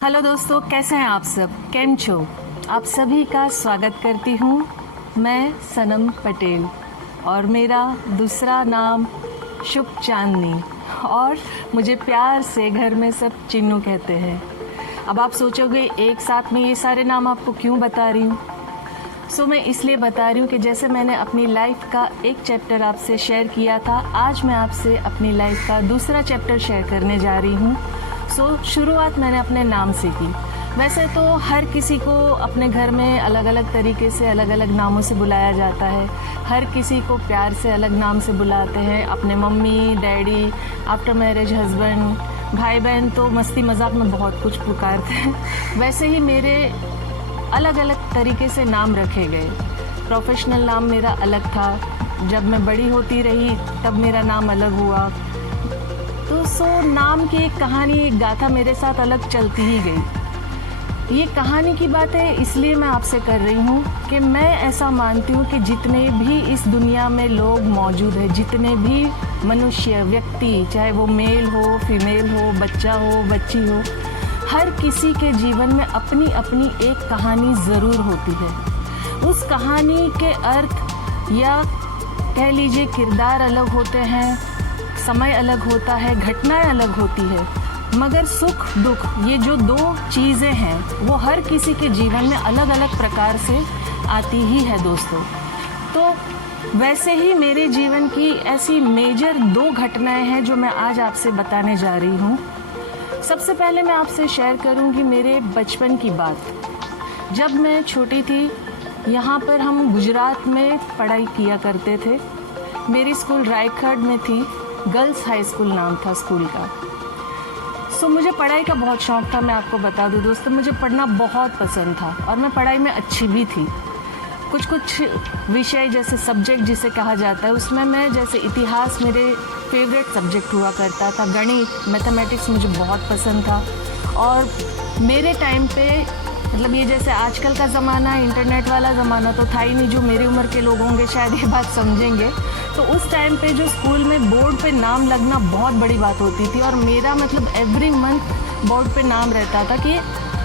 Hello दोस्तों, कैसे हैं आप सब? केम छो? आप सभी का स्वागत करती हूँ मैं सनम पटेल और मेरा दूसरा नाम शुभ चांदनी और मुझे प्यार से घर में सब चिन्नू कहते हैं। अब आप सोचोगे एक साथ में ये सारे नाम आपको क्यों बता रही हूँ? मैं इसलिए बता रही हूँ कि जैसे मैंने अपनी लाइफ का एक चैप्टर आपसे शेयर किया था, आज मैं आपसे अपनी लाइफ का दूसरा चैप्टर शेयर करने जा रही हूँ। शुरुआत मैंने अपने नाम से की। वैसे तो हर किसी को अपने घर में अलग अलग तरीके से अलग अलग नामों से बुलाया जाता है। हर किसी को प्यार से अलग नाम से बुलाते हैं, अपने mummy daddy, after marriage husband, भाई बहन तो मस्ती मजाक में बहुत कुछ पुकारते हैं। वैसे ही मेरे अलग अलग तरीके से नाम रखे गए। प्रोफेशनल नाम मेरा अलग था, जब मैं बड़ी होती रही तब मेरा नाम अलग हुआ। तो नाम की एक कहानी, एक गाथा मेरे साथ अलग चलती ही गई। ये कहानी की बात है इसलिए मैं आपसे कर रही हूँ कि मैं ऐसा मानती हूँ कि जितने भी इस दुनिया में लोग मौजूद हैं, जितने भी मनुष्य व्यक्ति, चाहे वो मेल हो फीमेल हो, बच्चा हो बच्ची हो, हर किसी के जीवन में अपनी अपनी एक कहानी ज़रूर होती है। उस कहानी के अर्थ या कह लीजिए किरदार अलग होते हैं, समय अलग होता है, घटनाएं अलग होती है, मगर सुख दुख ये जो दो चीज़ें हैं वो हर किसी के जीवन में अलग अलग प्रकार से आती ही है दोस्तों। तो वैसे ही मेरे जीवन की ऐसी मेजर दो घटनाएं हैं जो मैं आज आपसे बताने जा रही हूँ। सबसे पहले मैं आपसे शेयर करूँगी मेरे बचपन की बात। जब मैं छोटी थी, यहाँ पर हम गुजरात में पढ़ाई किया करते थे। मेरी स्कूल रायखड़ में थी, गर्ल्स हाई स्कूल नाम था स्कूल का। मुझे पढ़ाई का बहुत शौक़ था। मैं आपको बता दूं दोस्तों, मुझे पढ़ना बहुत पसंद था और मैं पढ़ाई में अच्छी भी थी। कुछ विषय जैसे सब्जेक्ट जिसे कहा जाता है उसमें मैं, जैसे इतिहास मेरे फेवरेट सब्जेक्ट हुआ करता था, गणित मैथमेटिक्स मुझे बहुत पसंद था। और मेरे टाइम पे मतलब ये जैसे आजकल का ज़माना, इंटरनेट वाला ज़माना तो था ही नहीं। जो मेरी उम्र के लोग होंगे शायद ये बात समझेंगे। तो उस टाइम पे जो स्कूल में बोर्ड पे नाम लगना बहुत बड़ी बात होती थी और मेरा मतलब एवरी मंथ बोर्ड पे नाम रहता था कि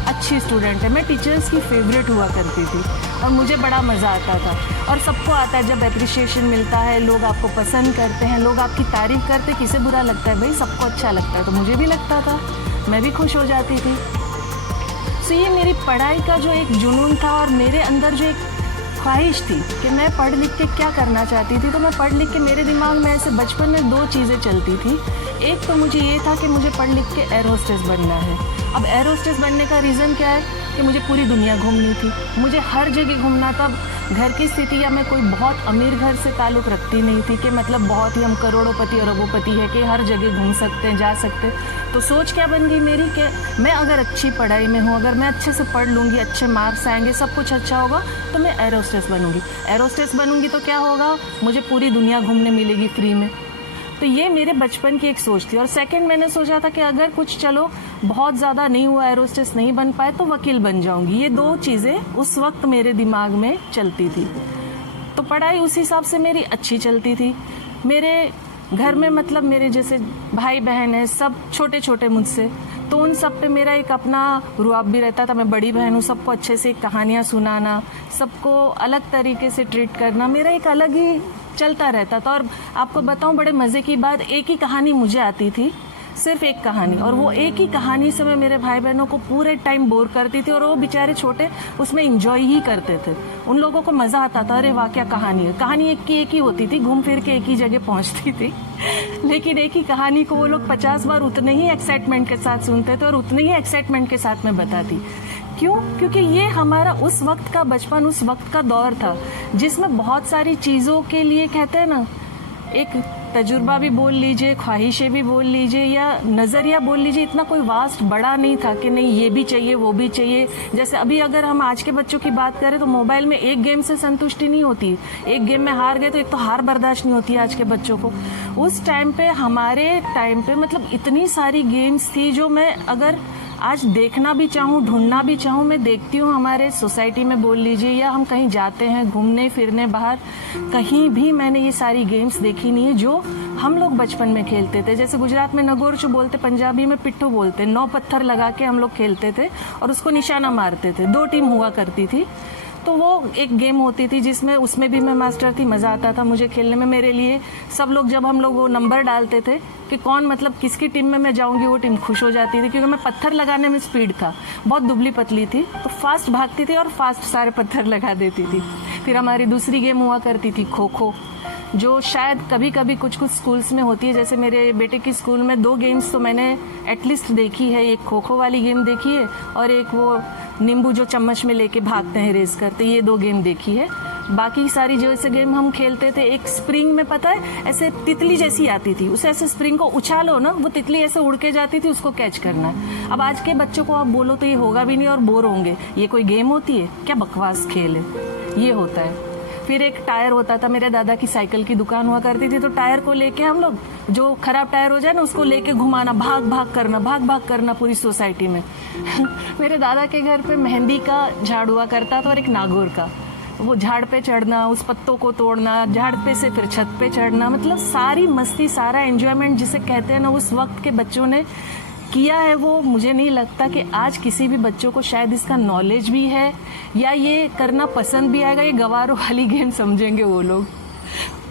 अच्छी स्टूडेंट है। मैं टीचर्स की फेवरेट हुआ करती थी और मुझे बड़ा मज़ा आता था। और सबको आता है जब अप्रिशिएशन मिलता है, लोग आपको पसंद करते हैं, लोग आपकी तारीफ़ करते, किसे बुरा लगता है भाई, सबको अच्छा लगता है। तो मुझे भी लगता था, मैं भी खुश हो जाती थी। ये मेरी पढ़ाई का जो एक जुनून था और मेरे अंदर जो एक ख्वाहिश थी कि मैं पढ़ लिख के क्या करना चाहती थी। तो मैं पढ़ लिख के, मेरे दिमाग में ऐसे बचपन में दो चीज़ें चलती थी। एक तो मुझे ये था कि मुझे पढ़ लिख के एयर होस्टेस बनना है। अब एयर होस्टेस बनने का रीज़न क्या है कि मुझे पूरी दुनिया घूमनी थी, मुझे हर जगह घूमना। तब घर की स्थिति या मैं कोई बहुत अमीर घर से ताल्लुक़ रखती नहीं थी कि मतलब बहुत ही हम करोड़ोंपति और अरबोंपति है कि हर जगह घूम सकते हैं, जा सकते हैं। तो सोच क्या बन गई मेरी कि मैं अगर अच्छी पढ़ाई में हूँ, अगर मैं अच्छे से पढ़ लूँगी, अच्छे मार्क्स आएंगे, सब कुछ अच्छा होगा, तो मैं एयर होस्टेस बनूँगी। एयर होस्टेस बनूँगी तो क्या होगा, मुझे पूरी दुनिया घूमने मिलेगी फ्री में। तो ये मेरे बचपन की एक सोच थी। और सेकंड मैंने सोचा था कि अगर कुछ चलो बहुत ज़्यादा नहीं हुआ, एयर होस्टेस नहीं बन पाए तो वकील बन जाऊंगी। ये दो चीज़ें उस वक्त मेरे दिमाग में चलती थी। तो पढ़ाई उस हिसाब से मेरी अच्छी चलती थी। मेरे घर में मतलब मेरे जैसे भाई बहन है, सब छोटे छोटे मुझसे, तो उन सब पे मेरा एक अपना रुआब भी रहता था। मैं बड़ी बहन हूँ, सबको अच्छे से कहानियाँ सुनाना, सबको अलग तरीके से ट्रीट करना, मेरा एक अलग ही चलता रहता था। और आपको बताऊं बड़े मज़े की बात, एक ही कहानी मुझे आती थी, सिर्फ एक कहानी, और वो एक ही कहानी से मैं मेरे भाई बहनों को पूरे टाइम बोर करती थी और वो बेचारे छोटे उसमें एंजॉय ही करते थे। उन लोगों को मज़ा आता था, अरे वाह क्या कहानी है। कहानी एक की एक ही होती थी, घूम फिर के एक ही जगह पहुंचती थी लेकिन एक ही कहानी को वो लोग 50 बार उतने ही एक्साइटमेंट के साथ सुनते थे और उतने ही एक्साइटमेंट के साथ मैं बताती। क्यों? क्योंकि ये हमारा उस वक्त का बचपन, उस वक्त का दौर था जिसमें बहुत सारी चीज़ों के लिए कहते हैं ना, एक तजुर्बा भी बोल लीजिए, ख्वाहिशें भी बोल लीजिए या नज़रिया बोल लीजिए, इतना कोई वास्ट बड़ा नहीं था कि नहीं ये भी चाहिए वो भी चाहिए। जैसे अभी अगर हम आज के बच्चों की बात करें तो मोबाइल में एक गेम से संतुष्टि नहीं होती, एक गेम में हार गए तो एक तो हार बर्दाश्त नहीं होती आज के बच्चों को। उस टाइम पे, हमारे टाइम पे मतलब इतनी सारी गेम्स थी जो मैं अगर आज देखना भी चाहूँ, ढूंढना भी चाहूँ, मैं देखती हूँ हमारे सोसाइटी में बोल लीजिए या हम कहीं जाते हैं घूमने फिरने बाहर, कहीं भी मैंने ये सारी गेम्स देखी नहीं है जो हम लोग बचपन में खेलते थे। जैसे गुजरात में नगोरचू बोलते, पंजाबी में पिट्ठू बोलते। 9 पत्थर लगा के हम लोग खेलते थे और उसको निशाना मारते थे। 2 टीम हुआ करती थी, तो वो एक गेम होती थी जिसमें उसमें भी मैं मास्टर थी। मज़ा आता था मुझे खेलने में। मेरे लिए सब लोग, जब हम लोग वो नंबर डालते थे कि कौन मतलब किसकी टीम में मैं जाऊंगी, वो टीम खुश हो जाती थी, क्योंकि मैं पत्थर लगाने में स्पीड था। बहुत दुबली पतली थी, तो फास्ट भागती थी और फास्ट सारे पत्थर लगा देती थी। फिर हमारी दूसरी गेम हुआ करती थी खो खो, जो शायद कभी कभी कुछ कुछ स्कूल्स में होती है। जैसे मेरे बेटे की स्कूल में 2 गेम्स तो मैंने एटलीस्ट देखी है। एक खो खो वाली गेम देखी है और एक वो नींबू जो चम्मच में लेके भागते हैं, रेस करते, ये 2 गेम देखी है। बाकी सारी जो ऐसे गेम हम खेलते थे, एक स्प्रिंग में पता है ऐसे तितली जैसी आती थी, उसे ऐसे स्प्रिंग को उछालो ना, वो तितली ऐसे उड़ के जाती थी, उसको कैच करना है। अब आज के बच्चों को आप बोलो तो ये होगा भी नहीं और बोर होंगे, ये कोई गेम होती है क्या, बकवास खेल है, ये होता है। फिर एक टायर होता था, मेरे दादा की साइकिल की दुकान हुआ करती थी, तो टायर को लेके हम लोग, जो खराब टायर हो जाए ना उसको लेके घुमाना, भाग भाग करना पूरी सोसाइटी में। मेरे दादा के घर पे मेहंदी का झाड़ हुआ करता था और एक नागौर का। वो झाड़ पे चढ़ना, उस पत्तों को तोड़ना, झाड़ पे से फिर छत पे चढ़ना, मतलब सारी मस्ती, सारा एंजॉयमेंट जिसे कहते हैं ना, उस वक्त के बच्चों ने किया है। वो मुझे नहीं लगता कि आज किसी भी बच्चों को शायद इसका नॉलेज भी है या ये करना पसंद भी आएगा। ये गवारों वाली गेम समझेंगे वो लोग।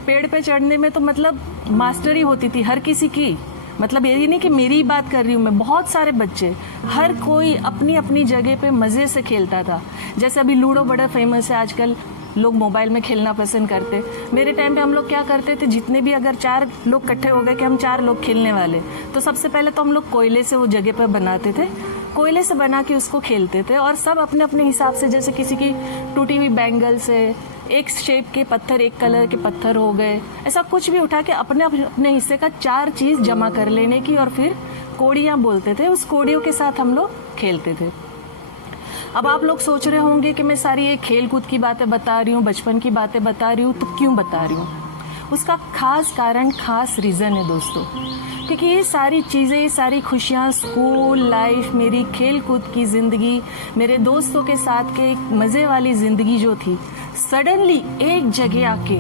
पेड़ पे चढ़ने में तो मतलब मास्टरी होती थी हर किसी की। मतलब ये नहीं कि मेरी बात कर रही हूँ मैं, बहुत सारे बच्चे, हर कोई अपनी अपनी जगह पे मज़े से खेलता था। जैसे अभी लूडो बड़ा फेमस है आजकल, लोग मोबाइल में खेलना पसंद करते। मेरे टाइम पे हम लोग क्या करते थे, जितने भी अगर 4 लोग इकट्ठे हो गए कि हम 4 लोग खेलने वाले, तो सबसे पहले तो हम लोग कोयले से वो जगह पर बनाते थे, कोयले से बना के उसको खेलते थे। और सब अपने अपने हिसाब से, जैसे किसी की टूटी हुई बैंगल से एक शेप के पत्थर, एक कलर के पत्थर हो गए, ऐसा कुछ भी उठा के अपने अपने हिस्से का 4 चीज़ जमा कर लेने की, और फिर कोड़ियाँ बोलते थे, उस कोड़ियों के साथ हम लोग खेलते थे। अब आप लोग सोच रहे होंगे कि मैं सारी ये खेल कूद की बातें बता रही हूँ, बचपन की बातें बता रही हूँ, तो क्यों बता रही हूँ? उसका खास कारण, खास रीज़न है दोस्तों, क्योंकि ये सारी चीज़ें, ये सारी खुशियाँ, स्कूल लाइफ, मेरी खेल कूद की ज़िंदगी, मेरे दोस्तों के साथ के एक मज़े वाली ज़िंदगी जो थी, सडनली एक जगह आके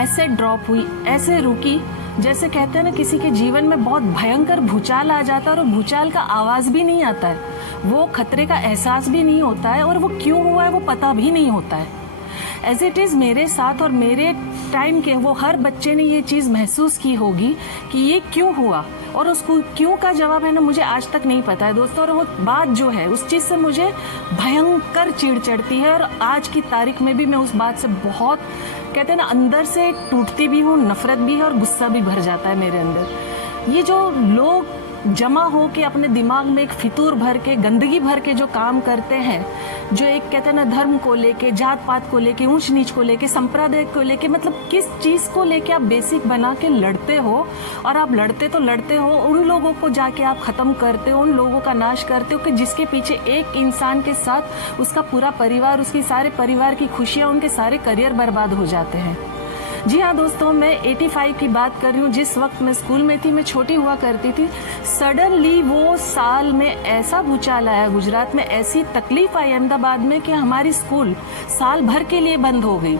ऐसे ड्रॉप हुई, ऐसे रुकी, जैसे कहते हैं ना किसी के जीवन में बहुत भयंकर भूचाल आ जाता है और भूचाल का आवाज़ भी नहीं आता है, वो खतरे का एहसास भी नहीं होता है, और वो क्यों हुआ है वो पता भी नहीं होता है। एज इट इज़ मेरे साथ और मेरे टाइम के वो हर बच्चे ने ये चीज़ महसूस की होगी कि ये क्यों हुआ, और उसको क्यों का जवाब है ना मुझे आज तक नहीं पता है दोस्तों। और वो बात जो है उस चीज़ से मुझे भयंकर चिढ़ चढ़ती है, और आज की तारीख में भी मैं उस बात से बहुत, कहते हैं ना, अंदर से टूटती भी हूँ, नफरत भी है और गुस्सा भी भर जाता है मेरे अंदर। ये जो लोग जमा हो के अपने दिमाग में एक फितूर भर के, गंदगी भर के जो काम करते हैं, जो एक कहते हैं ना धर्म को लेके, जात पात को लेके, ऊंच नीच को लेके, संप्रदाय को लेके, मतलब किस चीज़ को लेके आप बेसिक बना के लड़ते हो, और आप लड़ते तो लड़ते हो, उन लोगों को जाके आप ख़त्म करते हो, उन लोगों का नाश करते हो कि जिसके पीछे एक इंसान के साथ उसका पूरा परिवार, उसकी सारे परिवार की खुशियाँ, उनके सारे करियर बर्बाद हो जाते हैं। जी हाँ दोस्तों, मैं 85 की बात कर रही हूँ। जिस वक्त मैं स्कूल में थी, मैं छोटी हुआ करती थी, सडनली वो साल में ऐसा भूचाल आया, गुजरात में ऐसी तकलीफ आई अहमदाबाद में कि हमारी स्कूल साल भर के लिए बंद हो गई।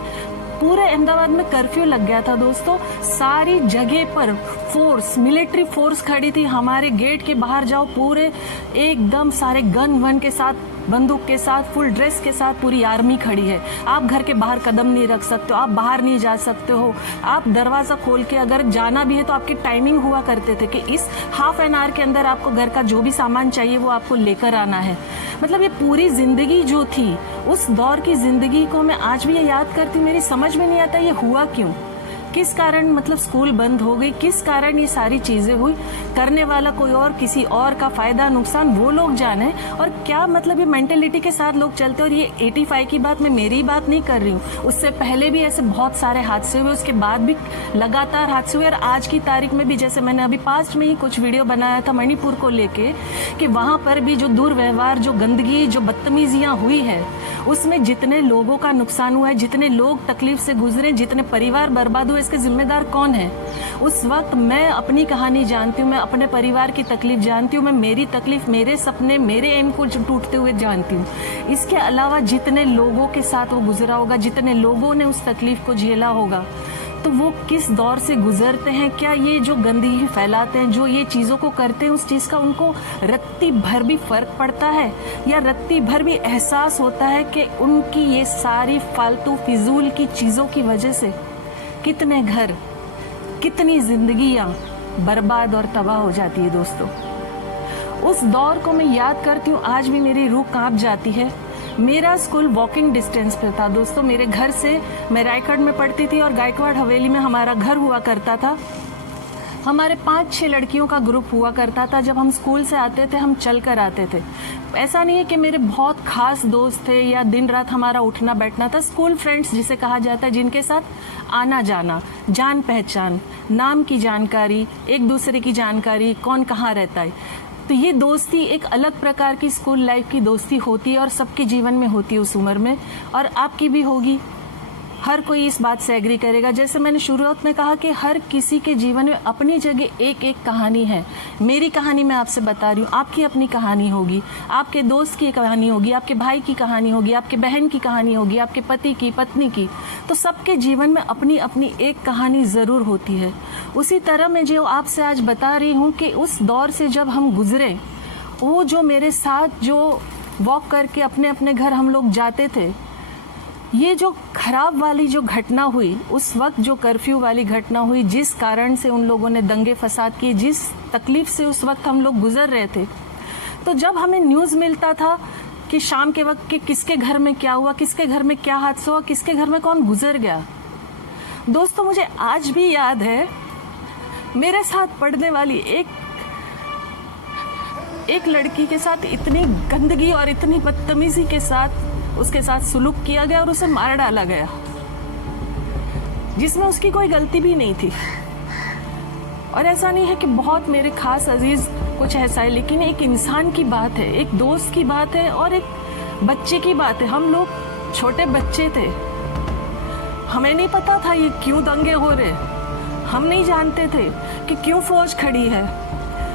पूरे अहमदाबाद में कर्फ्यू लग गया था दोस्तों। सारी जगह पर फोर्स, मिलिट्री फोर्स खड़ी थी। हमारे गेट के बाहर जाओ, पूरे एकदम सारे गन वन के साथ, बंदूक के साथ, फुल ड्रेस के साथ पूरी आर्मी खड़ी है। आप घर के बाहर कदम नहीं रख सकते हो, आप बाहर नहीं जा सकते हो। आप दरवाज़ा खोल के अगर जाना भी है तो आपकी टाइमिंग हुआ करते थे कि इस हाफ एन आवर के अंदर आपको घर का जो भी सामान चाहिए वो आपको लेकर आना है। मतलब ये पूरी ज़िंदगी जो थी, उस दौर की ज़िंदगी को मैं आज भी ये याद करती हूँ। मेरी समझ में नहीं आता ये हुआ क्यों, किस कारण, मतलब स्कूल बंद हो गई, किस कारण ये सारी चीज़ें हुई। करने वाला कोई और, किसी और का फायदा नुकसान वो लोग जाने, और क्या मतलब ये मेंटेलिटी के साथ लोग चलते। और ये 85 की बात मैं मेरी बात नहीं कर रही हूँ, उससे पहले भी ऐसे बहुत सारे हादसे हुए, उसके बाद भी लगातार हादसे हुए। और आज की तारीख में भी, जैसे मैंने अभी पास्ट में ही कुछ वीडियो बनाया था मणिपुर को लेके, कि वहाँ पर भी जो दुर्व्यवहार, जो गंदगी, जो बदतमीजियाँ हुई है, उसमें जितने लोगों का नुकसान हुआ है, जितने लोग तकलीफ से गुजरे, जितने परिवार बर्बाद हुए, इसके जिम्मेदार कौन है? उस वक्त मैं अपनी कहानी जानती हूँ, मैं अपने परिवार की तकलीफ जानती हूँ, मैं मेरी तकलीफ, मेरे सपने, मेरे एम को टूटते हुए जानती हूँ। इसके अलावा जितने लोगों के साथ वो गुजरा होगा, जितने लोगों ने उस तकलीफ को झेला होगा, तो वो किस दौर से गुजरते हैं, क्या ये जो गंदगी फैलाते हैं, जो ये चीज़ों को करते हैं, उस चीज़ का उनको रत्ती भर भी फर्क पड़ता है, या रत्ती भर भी एहसास होता है कि उनकी ये सारी फालतू फिजूल की चीज़ों की वजह से कितने घर, कितनी जिंदगियां बर्बाद और तबाह हो जाती है। दोस्तों, उस दौर को मैं याद करती हूँ, आज भी मेरी रूह कांप जाती है। मेरा स्कूल वॉकिंग डिस्टेंस पे था दोस्तों। मेरे घर से, मैं रायगढ़ में पढ़ती थी और गायकवाड़ हवेली में हमारा घर हुआ करता था। हमारे 5-6 लड़कियों का ग्रुप हुआ करता था। जब हम स्कूल से आते थे, हम चल कर आते थे। ऐसा नहीं है कि मेरे बहुत खास दोस्त थे या दिन रात हमारा उठना बैठना था। स्कूल फ्रेंड्स जिसे कहा जाता है, जिनके साथ आना जाना, जान पहचान, नाम की जानकारी, एक दूसरे की जानकारी, कौन कहाँ रहता है। तो ये दोस्ती एक अलग प्रकार की स्कूल लाइफ की दोस्ती होती है और सबके जीवन में होती है उस उम्र में, और आपकी भी होगी। हर कोई इस बात से एग्री करेगा। जैसे मैंने शुरुआत में कहा कि हर किसी के जीवन में अपनी जगह एक एक कहानी है। मेरी कहानी मैं आपसे बता रही हूँ, आपकी अपनी कहानी होगी, आपके दोस्त की कहानी होगी, आपके भाई की कहानी होगी, आपके बहन की कहानी होगी, आपके पति की, पत्नी की। तो सबके जीवन में अपनी अपनी एक कहानी ज़रूर होती है। उसी तरह मैं जो आपसे आज बता रही हूँ कि उस दौर से जब हम गुजरे, वो जो मेरे साथ जो वॉक करके अपने अपने घर हम लोग जाते थे, ये जो खराब वाली जो घटना हुई उस वक्त, जो कर्फ्यू वाली घटना हुई, जिस कारण से उन लोगों ने दंगे फसाद किए, जिस तकलीफ से उस वक्त हम लोग गुजर रहे थे, तो जब हमें न्यूज़ मिलता था कि शाम के वक्त कि किसके घर में क्या हुआ, किसके घर में क्या हादसा हुआ, किसके घर में कौन गुजर गया, दोस्तों मुझे आज भी याद है मेरे साथ पढ़ने वाली एक लड़की के साथ इतनी गंदगी और इतनी बदतमीजी के साथ उसके साथ सुलूक किया गया और उसे मार डाला गया, जिसमें उसकी कोई गलती भी नहीं थी। और ऐसा नहीं है कि बहुत मेरे खास अजीज कुछ ऐसा है, लेकिन एक इंसान की बात है, एक दोस्त की बात है और एक बच्चे की बात है। हम लोग छोटे बच्चे थे, हमें नहीं पता था ये क्यों दंगे हो रहे, हम नहीं जानते थे कि क्यों फौज खड़ी है,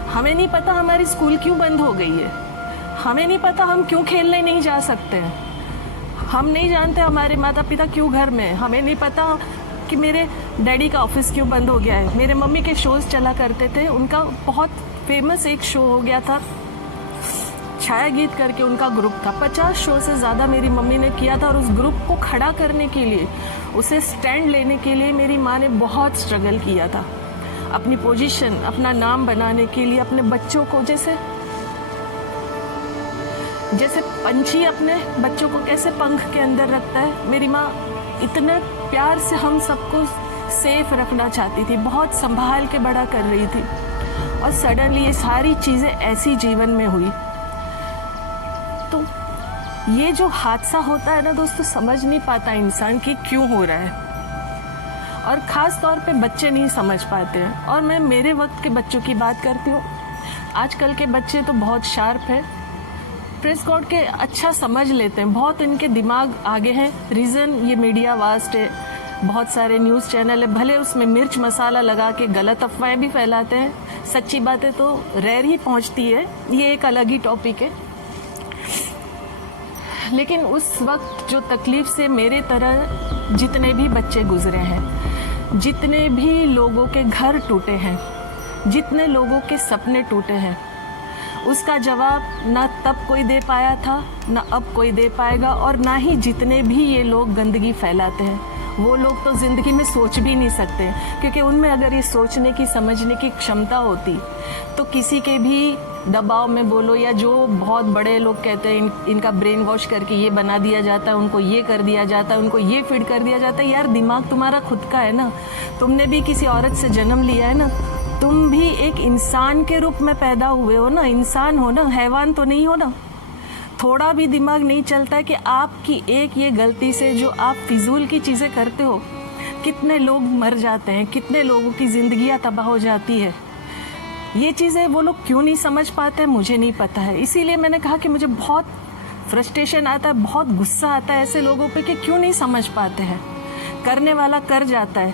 हमें नहीं पता हमारी स्कूल क्यों बंद हो गई है, हमें नहीं पता हम क्यों खेलने नहीं जा सकते, हम नहीं जानते हमारे माता पिता क्यों घर में, हमें नहीं पता कि मेरे डैडी का ऑफिस क्यों बंद हो गया है। मेरे मम्मी के शोज चला करते थे, उनका बहुत फेमस एक शो हो गया था, छाया गीत करके उनका ग्रुप था। 50 शो से ज़्यादा मेरी मम्मी ने किया था और उस ग्रुप को खड़ा करने के लिए, उसे स्टैंड लेने के लिए मेरी माँ ने बहुत स्ट्रगल किया था। अपनी पोजीशन, अपना नाम बनाने के लिए, अपने बच्चों को जैसे पंछी अपने बच्चों को कैसे पंख के अंदर रखता है, मेरी माँ इतने प्यार से हम सबको सेफ रखना चाहती थी, बहुत संभाल के बड़ा कर रही थी। और सडनली ये सारी चीज़ें ऐसी जीवन में हुई, तो ये जो हादसा होता है ना दोस्तों, समझ नहीं पाता इंसान कि क्यों हो रहा है, और ख़ास तौर पे बच्चे नहीं समझ पाते हैं। और मैं मेरे वक्त के बच्चों की बात करती हूँ, आजकल के बच्चे तो बहुत शार्प है, प्रेस कोड के अच्छा समझ लेते हैं, बहुत इनके दिमाग आगे हैं। रीज़न ये मीडिया वास्ट है, बहुत सारे न्यूज़ चैनल है, भले उसमें मिर्च मसाला लगा के गलत अफवाहें भी फैलाते हैं, सच्ची बातें तो रेयर ही पहुंचती है, ये एक अलग ही टॉपिक है। लेकिन उस वक्त जो तकलीफ से मेरे तरह जितने भी बच्चे गुजरे हैं, जितने भी लोगों के घर टूटे हैं, जितने लोगों के सपने टूटे हैं, उसका जवाब ना तब कोई दे पाया था, ना अब कोई दे पाएगा, और ना ही जितने भी ये लोग गंदगी फैलाते हैं वो लोग तो ज़िंदगी में सोच भी नहीं सकते, क्योंकि उनमें अगर ये सोचने की, समझने की क्षमता होती तो किसी के भी दबाव में बोलो, या जो बहुत बड़े लोग कहते हैं इनका ब्रेन वॉश करके ये बना दिया जाता है, उनको ये कर दिया जाता है, उनको ये फीड कर दिया जाता है। यार दिमाग तुम्हारा खुद का है ना, तुमने भी किसी औरत से जन्म लिया है ना, तुम भी एक इंसान के रूप में पैदा हुए हो ना, इंसान हो ना, हैवान तो नहीं हो ना। थोड़ा भी दिमाग नहीं चलता है कि आपकी एक ये गलती से जो आप फिजूल की चीज़ें करते हो, कितने लोग मर जाते हैं, कितने लोगों की ज़िंदगियाँ तबाह हो जाती है। ये चीज़ें वो लोग क्यों नहीं समझ पाते हैं, मुझे नहीं पता है। इसीलिए मैंने कहा कि मुझे बहुत फ्रस्ट्रेशन आता है, बहुत गुस्सा आता है ऐसे लोगों पे कि क्यों नहीं समझ पाते हैं। करने वाला कर जाता है,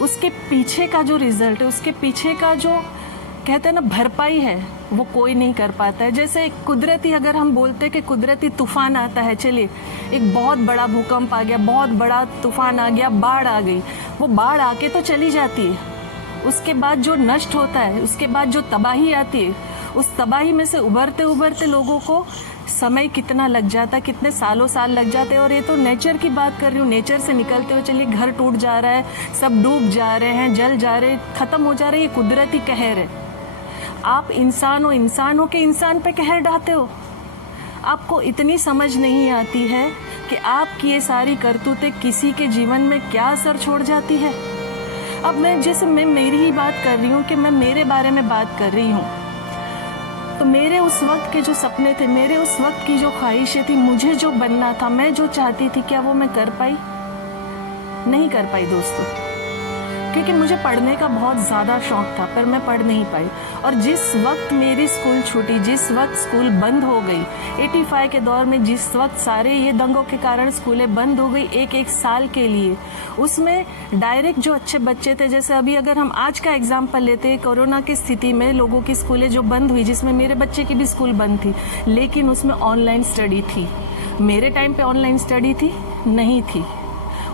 उसके पीछे का जो रिजल्ट है, उसके पीछे का जो कहते हैं ना भरपाई है, वो कोई नहीं कर पाता है। जैसे कुदरती, अगर हम बोलते हैं कि कुदरती तूफान आता है, चलिए एक बहुत बड़ा भूकंप आ गया, बहुत बड़ा तूफान आ गया, बाढ़ आ गई, वो बाढ़ आके तो चली जाती है, उसके बाद जो नष्ट होता है, उसके बाद जो तबाही आती है, उस तबाही में से उभरते उभरते लोगों को समय कितना लग जाता है, कितने सालों साल लग जाते हैं। और ये तो नेचर की बात कर रही हूँ, नेचर से निकलते हुए चलिए घर टूट जा रहा है, सब डूब जा रहे हैं, जल जा रहे हैं, खत्म हो जा रहे हैं, ये कुदरती कहर है। आप इंसान हो, इंसान हो के इंसान पे कहर ढाते हो। आपको इतनी समझ नहीं आती है कि आपकी ये सारी करतूतें किसी के जीवन में क्या असर छोड़ जाती है। अब मैं मेरी ही बात कर रही हूँ कि मैं मेरे बारे में बात कर रही हूँ, तो मेरे उस वक्त के जो सपने थे, मेरे उस वक्त की जो ख्वाहिशें थी, मुझे जो बनना था, मैं जो चाहती थी, क्या वो मैं कर पाई? नहीं कर पाई दोस्तों, क्योंकि मुझे पढ़ने का बहुत ज़्यादा शौक था, पर मैं पढ़ नहीं पाई। और जिस वक्त मेरी स्कूल छूटी, जिस वक्त स्कूल बंद हो गई, 85 के दौर में जिस वक्त सारे ये दंगों के कारण स्कूलें बंद हो गई एक साल के लिए, उसमें डायरेक्ट जो अच्छे बच्चे थे, जैसे अभी अगर हम आज का एग्जाम्पल लेते हैं, कोरोना की स्थिति में लोगों की स्कूलें जो बंद हुई, जिसमें मेरे बच्चे की भी स्कूल बंद थी, लेकिन उसमें ऑनलाइन स्टडी थी। मेरे टाइम पे ऑनलाइन स्टडी थी? नहीं थी।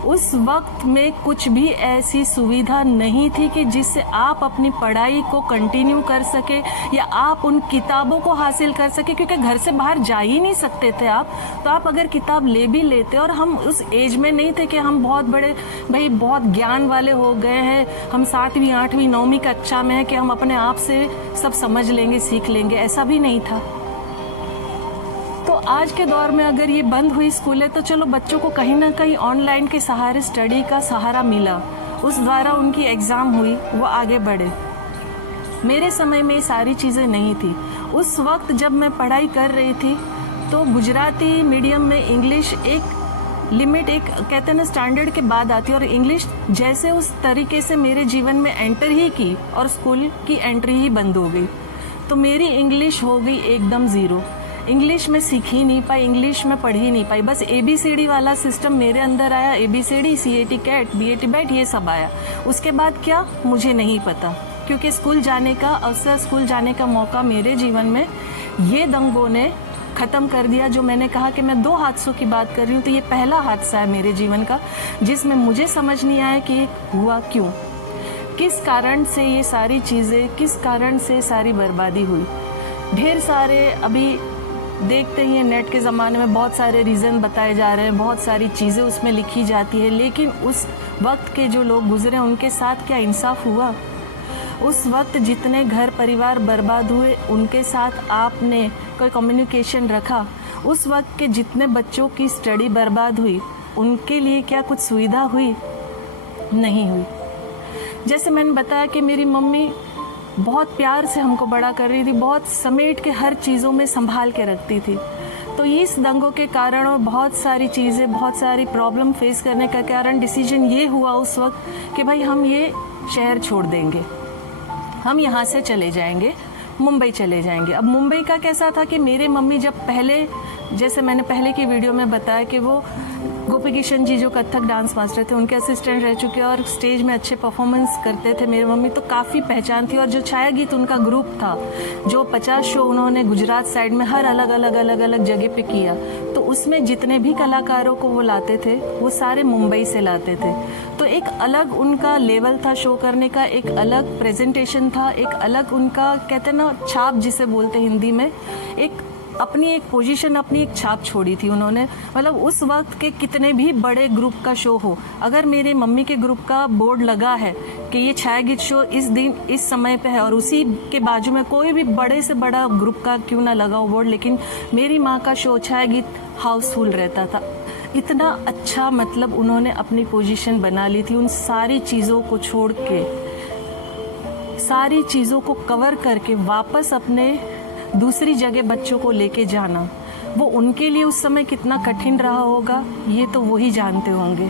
उस वक्त में कुछ भी ऐसी सुविधा नहीं थी कि जिससे आप अपनी पढ़ाई को कंटिन्यू कर सके या आप उन किताबों को हासिल कर सके, क्योंकि घर से बाहर जा ही नहीं सकते थे आप। तो आप अगर किताब ले भी लेते, और हम उस एज में नहीं थे कि हम बहुत बड़े भाई बहुत ज्ञान वाले हो गए हैं, हम 7वीं 8वीं 9वीं कक्षा में हैं कि हम अपने आप से सब समझ लेंगे, सीख लेंगे, ऐसा भी नहीं था। तो आज के दौर में अगर ये बंद हुई स्कूलें, तो चलो बच्चों को कहीं ना कहीं ऑनलाइन के सहारे स्टडी का सहारा मिला, उस द्वारा उनकी एग्ज़ाम हुई, वो आगे बढ़े। मेरे समय में ये सारी चीज़ें नहीं थी। उस वक्त जब मैं पढ़ाई कर रही थी, तो गुजराती मीडियम में इंग्लिश एक लिमिट, एक कहते हैं ना स्टैंडर्ड के बाद आती है, और इंग्लिश जैसे उस तरीके से मेरे जीवन में एंटर ही की और स्कूल की एंट्री ही बंद हो गई, तो मेरी इंग्लिश हो गई एकदम ज़ीरो। इंग्लिश में सीख ही नहीं पाई, इंग्लिश में पढ़ ही नहीं पाई। बस ABCD वाला सिस्टम मेरे अंदर आया, ABCD, CAT, CAT, BAT, BAT, ये सब आया। उसके बाद क्या, मुझे नहीं पता, क्योंकि स्कूल जाने का अवसर, स्कूल जाने का मौका मेरे जीवन में ये दंगों ने ख़त्म कर दिया। जो मैंने कहा कि मैं 2 हादसों की बात कर रही हूँ, तो ये पहला हादसा है मेरे जीवन का, जिसमें मुझे समझ नहीं आया कि ये हुआ क्यों, किस कारण से ये सारी चीज़ें, किस कारण से सारी बर्बादी हुई। ढेर सारे अभी देखते ही हैं, नेट के ज़माने में बहुत सारे रीज़न बताए जा रहे हैं, बहुत सारी चीज़ें उसमें लिखी जाती है, लेकिन उस वक्त के जो लोग गुजरे उनके साथ क्या इंसाफ हुआ? उस वक्त जितने घर परिवार बर्बाद हुए, उनके साथ आपने कोई कम्युनिकेशन रखा? उस वक्त के जितने बच्चों की स्टडी बर्बाद हुई, उनके लिए क्या कुछ सुविधा हुई? नहीं हुई। जैसे मैंने बताया कि मेरी मम्मी बहुत प्यार से हमको बड़ा कर रही थी, बहुत समेट के हर चीज़ों में संभाल के रखती थी। तो इस दंगों के कारण और बहुत सारी चीज़ें, बहुत सारी प्रॉब्लम फेस करने का कारण डिसीजन ये हुआ उस वक्त कि भाई हम ये शहर छोड़ देंगे, हम यहाँ से चले जाएंगे, मुंबई चले जाएंगे। अब मुंबई का कैसा था कि मेरे मम्मी जब पहले, जैसे मैंने पहले की वीडियो में बताया कि वो गोपी किशन जी जो कथक डांस मास्टर थे, उनके असिस्टेंट रह चुके और स्टेज में अच्छे परफॉर्मेंस करते थे मेरे मम्मी, तो काफ़ी पहचान थी। और जो छाया गीत उनका ग्रुप था, जो 50 शो उन्होंने गुजरात साइड में हर अलग अलग जगह पे किया, तो उसमें जितने भी कलाकारों को वो लाते थे, वो सारे मुंबई से लाते थे। तो एक अलग उनका लेवल था शो करने का, एक अलग प्रेजेंटेशन था, एक अलग उनका कहते हैं ना छाप जिसे बोलते हिंदी में, एक अपनी एक पोजीशन, अपनी एक छाप छोड़ी थी उन्होंने। मतलब उस वक्त के कितने भी बड़े ग्रुप का शो हो, अगर मेरे मम्मी के ग्रुप का बोर्ड लगा है कि ये छाया गीत शो इस दिन इस समय पे है, और उसी के बाजू में कोई भी बड़े से बड़ा ग्रुप का क्यों ना लगा हो बोर्ड, लेकिन मेरी माँ का शो छाया गीत हाउसफुल रहता था। इतना अच्छा मतलब उन्होंने अपनी पोजीशन बना ली थी, उन सारी चीज़ों को छोड़ के, सारी चीज़ों को कवर करके वापस अपने दूसरी जगह बच्चों को लेके जाना, वो उनके लिए उस समय कितना कठिन रहा होगा, ये तो वही जानते होंगे।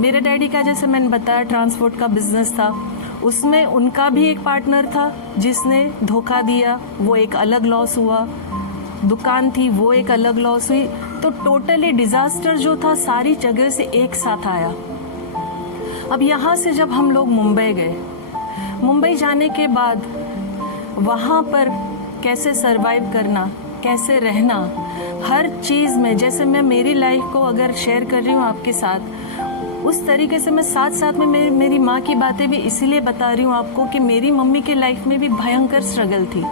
मेरे डैडी का, जैसे मैंने बताया, ट्रांसपोर्ट का बिजनेस था, उसमें उनका भी एक पार्टनर था जिसने धोखा दिया, वो एक अलग लॉस हुआ। दुकान थी, वो एक अलग लॉस हुई। तो टोटली डिजास्टर जो था सारी जगह से एक साथ आया। अब यहाँ से जब हम लोग मुंबई गए, मुंबई जाने के बाद वहाँ पर कैसे सरवाइव करना, कैसे रहना, हर चीज़ में, जैसे मैं मेरी लाइफ को अगर शेयर कर रही हूँ आपके साथ, उस तरीके से मैं साथ साथ में मेरी माँ की बातें भी इसीलिए बता रही हूँ आपको कि मेरी मम्मी के लाइफ में भी भयंकर स्ट्रगल थी।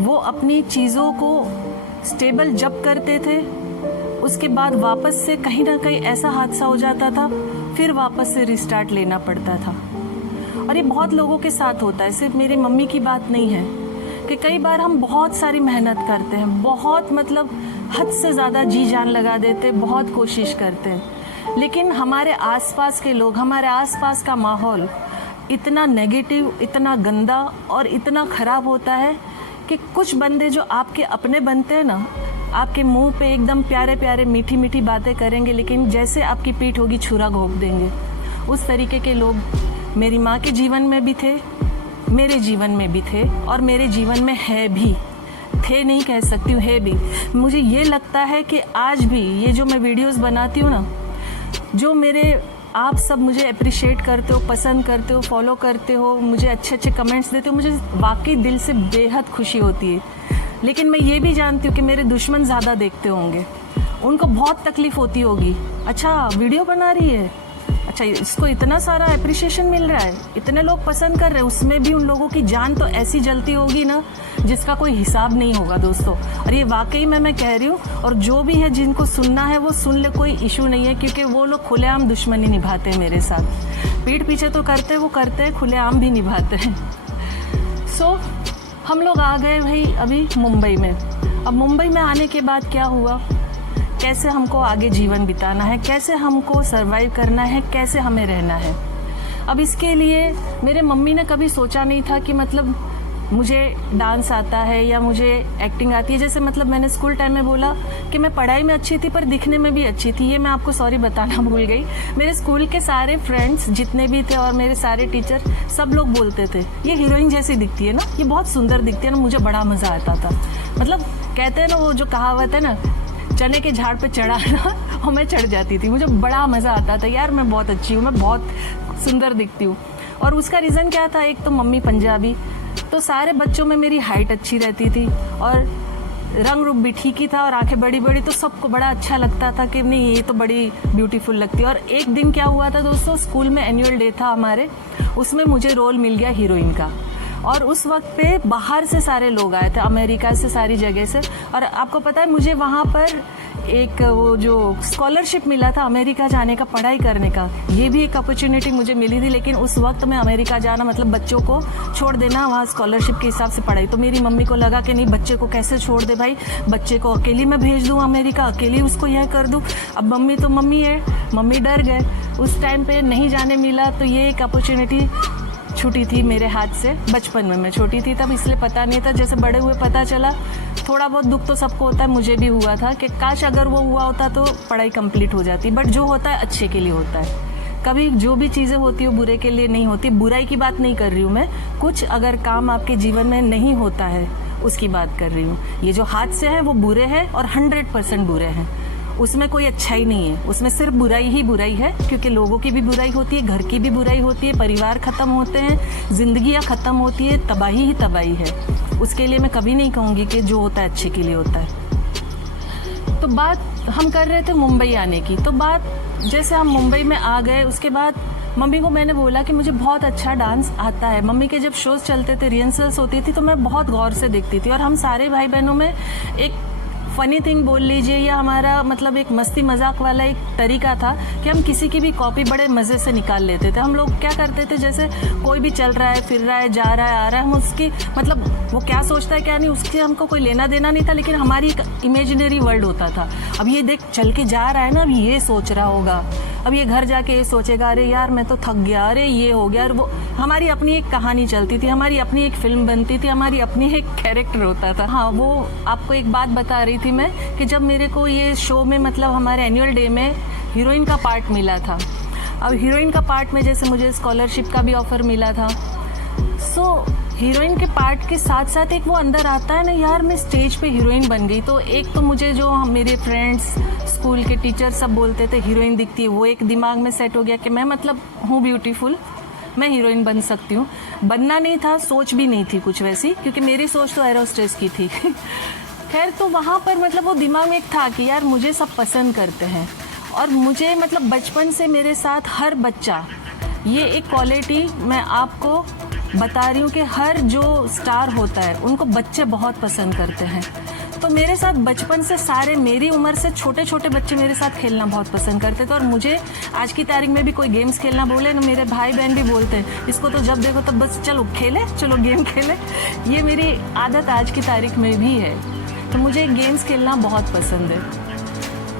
वो अपनी चीज़ों को स्टेबल जब करते थे, उसके बाद वापस से कहीं ना कहीं ऐसा हादसा हो जाता था, फिर वापस से रिस्टार्ट लेना पड़ता था। और ये बहुत लोगों के साथ होता है, सिर्फ मेरी मम्मी की बात नहीं है कि कई बार हम बहुत सारी मेहनत करते हैं, बहुत मतलब हद से ज़्यादा जी जान लगा देते, बहुत कोशिश करते हैं, लेकिन हमारे आसपास के लोग, हमारे आसपास का माहौल इतना नेगेटिव, इतना गंदा और इतना ख़राब होता है कि कुछ बंदे जो आपके अपने बनते हैं ना, आपके मुंह पे एकदम प्यारे प्यारे मीठी मीठी बातें करेंगे, लेकिन जैसे आपकी पीठ होगी छुरा घोंप देंगे। उस तरीके के लोग मेरी माँ के जीवन में भी थे, मेरे जीवन में भी थे और मेरे जीवन में है भी। थे नहीं कह सकती हूँ, है भी। मुझे ये लगता है कि आज भी ये जो मैं वीडियोस बनाती हूँ ना, जो मेरे आप सब मुझे अप्रिशिएट करते हो, पसंद करते हो, फॉलो करते हो, मुझे अच्छे अच्छे कमेंट्स देते हो, मुझे वाकई दिल से बेहद खुशी होती है। लेकिन मैं ये भी जानती हूँ कि मेरे दुश्मन ज़्यादा देखते होंगे, उनको बहुत तकलीफ होती होगी। अच्छा वीडियो बना रही है, अच्छा इसको इतना सारा अप्रिशिएशन मिल रहा है, इतने लोग पसंद कर रहे हैं, उसमें भी उन लोगों की जान तो ऐसी जलती होगी ना जिसका कोई हिसाब नहीं होगा दोस्तों। और ये वाकई में मैं कह रही हूँ, और जो भी है जिनको सुनना है वो सुन ले, कोई इशू नहीं है, क्योंकि वो लोग खुलेआम दुश्मनी निभाते हैं मेरे साथ। पीठ पीछे तो करते वो करते हैं, खुलेआम भी निभाते हैं। सो हम लोग आ गए भाई अभी मुंबई में। अब मुंबई में आने के बाद क्या हुआ, कैसे हमको आगे जीवन बिताना है, कैसे हमको सरवाइव करना है, कैसे हमें रहना है। अब इसके लिए मेरे मम्मी ने कभी सोचा नहीं था कि मतलब मुझे डांस आता है या मुझे एक्टिंग आती है। जैसे मतलब मैंने स्कूल टाइम में बोला कि मैं पढ़ाई में अच्छी थी पर दिखने में भी अच्छी थी, ये मैं आपको सॉरी बताना भूल गई। मेरे स्कूल के सारे फ्रेंड्स जितने भी थे और मेरे सारे टीचर सब लोग बोलते थे ये हीरोइन जैसी दिखती है ना, ये बहुत सुंदर दिखती है ना। मुझे बड़ा मजा आता था, मतलब कहते हैं ना वो जो कहावत है ना, चने के झाड़ पे चढ़ाना और मैं चढ़ जाती थी। मुझे बड़ा मज़ा आता था, यार मैं बहुत अच्छी हूँ, मैं बहुत सुंदर दिखती हूँ। और उसका रीज़न क्या था, एक तो मम्मी पंजाबी, तो सारे बच्चों में मेरी हाइट अच्छी रहती थी और रंग रूप भी ठीक ही था और आंखें बड़ी बड़ी, तो सबको बड़ा अच्छा लगता था कि नहीं ये तो बड़ी ब्यूटीफुल लगती है। और एक दिन क्या हुआ था दोस्तों, स्कूल में एनुअल डे था हमारे, उसमें मुझे रोल मिल गया हीरोइन का। और उस वक्त पे बाहर से सारे लोग आए थे, अमेरिका से, सारी जगह से। और आपको पता है मुझे वहाँ पर एक वो जो स्कॉलरशिप मिला था अमेरिका जाने का, पढ़ाई करने का, ये भी एक अपॉर्चुनिटी मुझे मिली थी। लेकिन उस वक्त में अमेरिका जाना मतलब बच्चों को छोड़ देना वहाँ स्कॉलरशिप के हिसाब से पढ़ाई। तो मेरी मम्मी को लगा कि नहीं, बच्चे को कैसे छोड़ दे भाई, बच्चे को अकेली मैं भेज दूँ अमेरिका, अकेली उसको यह कर दूँ। अब मम्मी तो मम्मी है, मम्मी डर गए, उस टाइम पे नहीं जाने मिला। तो ये एक अपॉर्चुनिटी छूटी थी मेरे हाथ से। बचपन में मैं छोटी थी तब, इसलिए पता नहीं था। जैसे बड़े हुए पता चला, थोड़ा बहुत दुख तो सबको होता है, मुझे भी हुआ था कि काश अगर वो हुआ होता तो पढ़ाई कंप्लीट हो जाती। बट जो होता है अच्छे के लिए होता है, कभी जो भी चीज़ें होती है वो बुरे के लिए नहीं होती। बुराई की बात नहीं कर रही हूँ मैं, कुछ अगर काम आपके जीवन में नहीं होता है उसकी बात कर रही हूँ। ये जो हादसे हैं वो बुरे हैं और 100% बुरे हैं, उसमें कोई अच्छाई नहीं है, उसमें सिर्फ बुराई ही बुराई है। क्योंकि लोगों की भी बुराई होती है, घर की भी बुराई होती है, परिवार खत्म होते हैं, जिंदगियां खत्म होती है, तबाही ही तबाही है। उसके लिए मैं कभी नहीं कहूँगी कि जो होता है अच्छे के लिए होता है। तो बात हम कर रहे थे मुंबई आने की। तो बात जैसे हम मुंबई में आ गए, उसके बाद मम्मी को मैंने बोला कि मुझे बहुत अच्छा डांस आता है। मम्मी के जब शोज चलते थे, रिहर्सल्स होती थी, तो मैं बहुत गौर से देखती थी। और हम सारे भाई बहनों में एक फनी थिंग बोल लीजिए या हमारा मतलब एक मस्ती मजाक वाला एक तरीका था कि हम किसी की भी कॉपी बड़े मज़े से निकाल लेते थे। हम लोग क्या करते थे, जैसे कोई भी चल रहा है, फिर रहा है, जा रहा है, आ रहा है, हम उसकी मतलब वो क्या सोचता है क्या नहीं, उससे हमको कोई लेना देना नहीं था। लेकिन हमारी एक इमेजिनरी वर्ल्ड होता था। अब ये देख चल के जा रहा है ना, अब ये सोच रहा होगा, अब ये घर जाके ये सोचेगा, अरे यार मैं तो थक गया, अरे ये हो गया। वो हमारी अपनी एक कहानी चलती थी, हमारी अपनी एक फिल्म बनती थी, हमारी अपनी एक कैरेक्टर होता था। हाँ, वो आपको एक बात बता रही थी मैं कि जब मेरे को ये शो में मतलब हमारे एनुअल डे में हीरोइन का पार्ट मिला था। अब हीरोइन का पार्ट में जैसे मुझे स्कॉलरशिप का भी ऑफर मिला था, सो हीरोइन के पार्ट के साथ साथ एक वो अंदर आता है ना, यार मैं स्टेज पे हीरोइन बन गई। तो एक तो मुझे जो मेरे फ्रेंड्स, स्कूल के टीचर सब बोलते थे हीरोइन दिखती है, वो एक दिमाग में सेट हो गया कि मैं मतलब हूँ ब्यूटीफुल, मैं हीरोइन बन सकती हूँ। बनना नहीं था, सोच भी नहीं थी कुछ वैसी, क्योंकि मेरी सोच तो एरोस्ट्रेस की थी। खैर, तो वहाँ पर मतलब वो दिमाग में एक था कि यार मुझे सब पसंद करते हैं, और मुझे मतलब बचपन से मेरे साथ हर बच्चा, ये एक क्वालिटी मैं आपको बता रही हूँ कि हर जो स्टार होता है उनको बच्चे बहुत पसंद करते हैं। तो मेरे साथ बचपन से सारे, मेरी उम्र से छोटे छोटे बच्चे मेरे साथ खेलना बहुत पसंद करते थे। और मुझे आज की तारीख में भी कोई गेम्स खेलना बोले ना, मेरे भाई बहन भी बोलते हैं इसको तो जब देखो तब बस चलो खेले, चलो गेम खेले। ये मेरी आदत आज की तारीख में भी है। तो मुझे गेम्स खेलना बहुत पसंद है।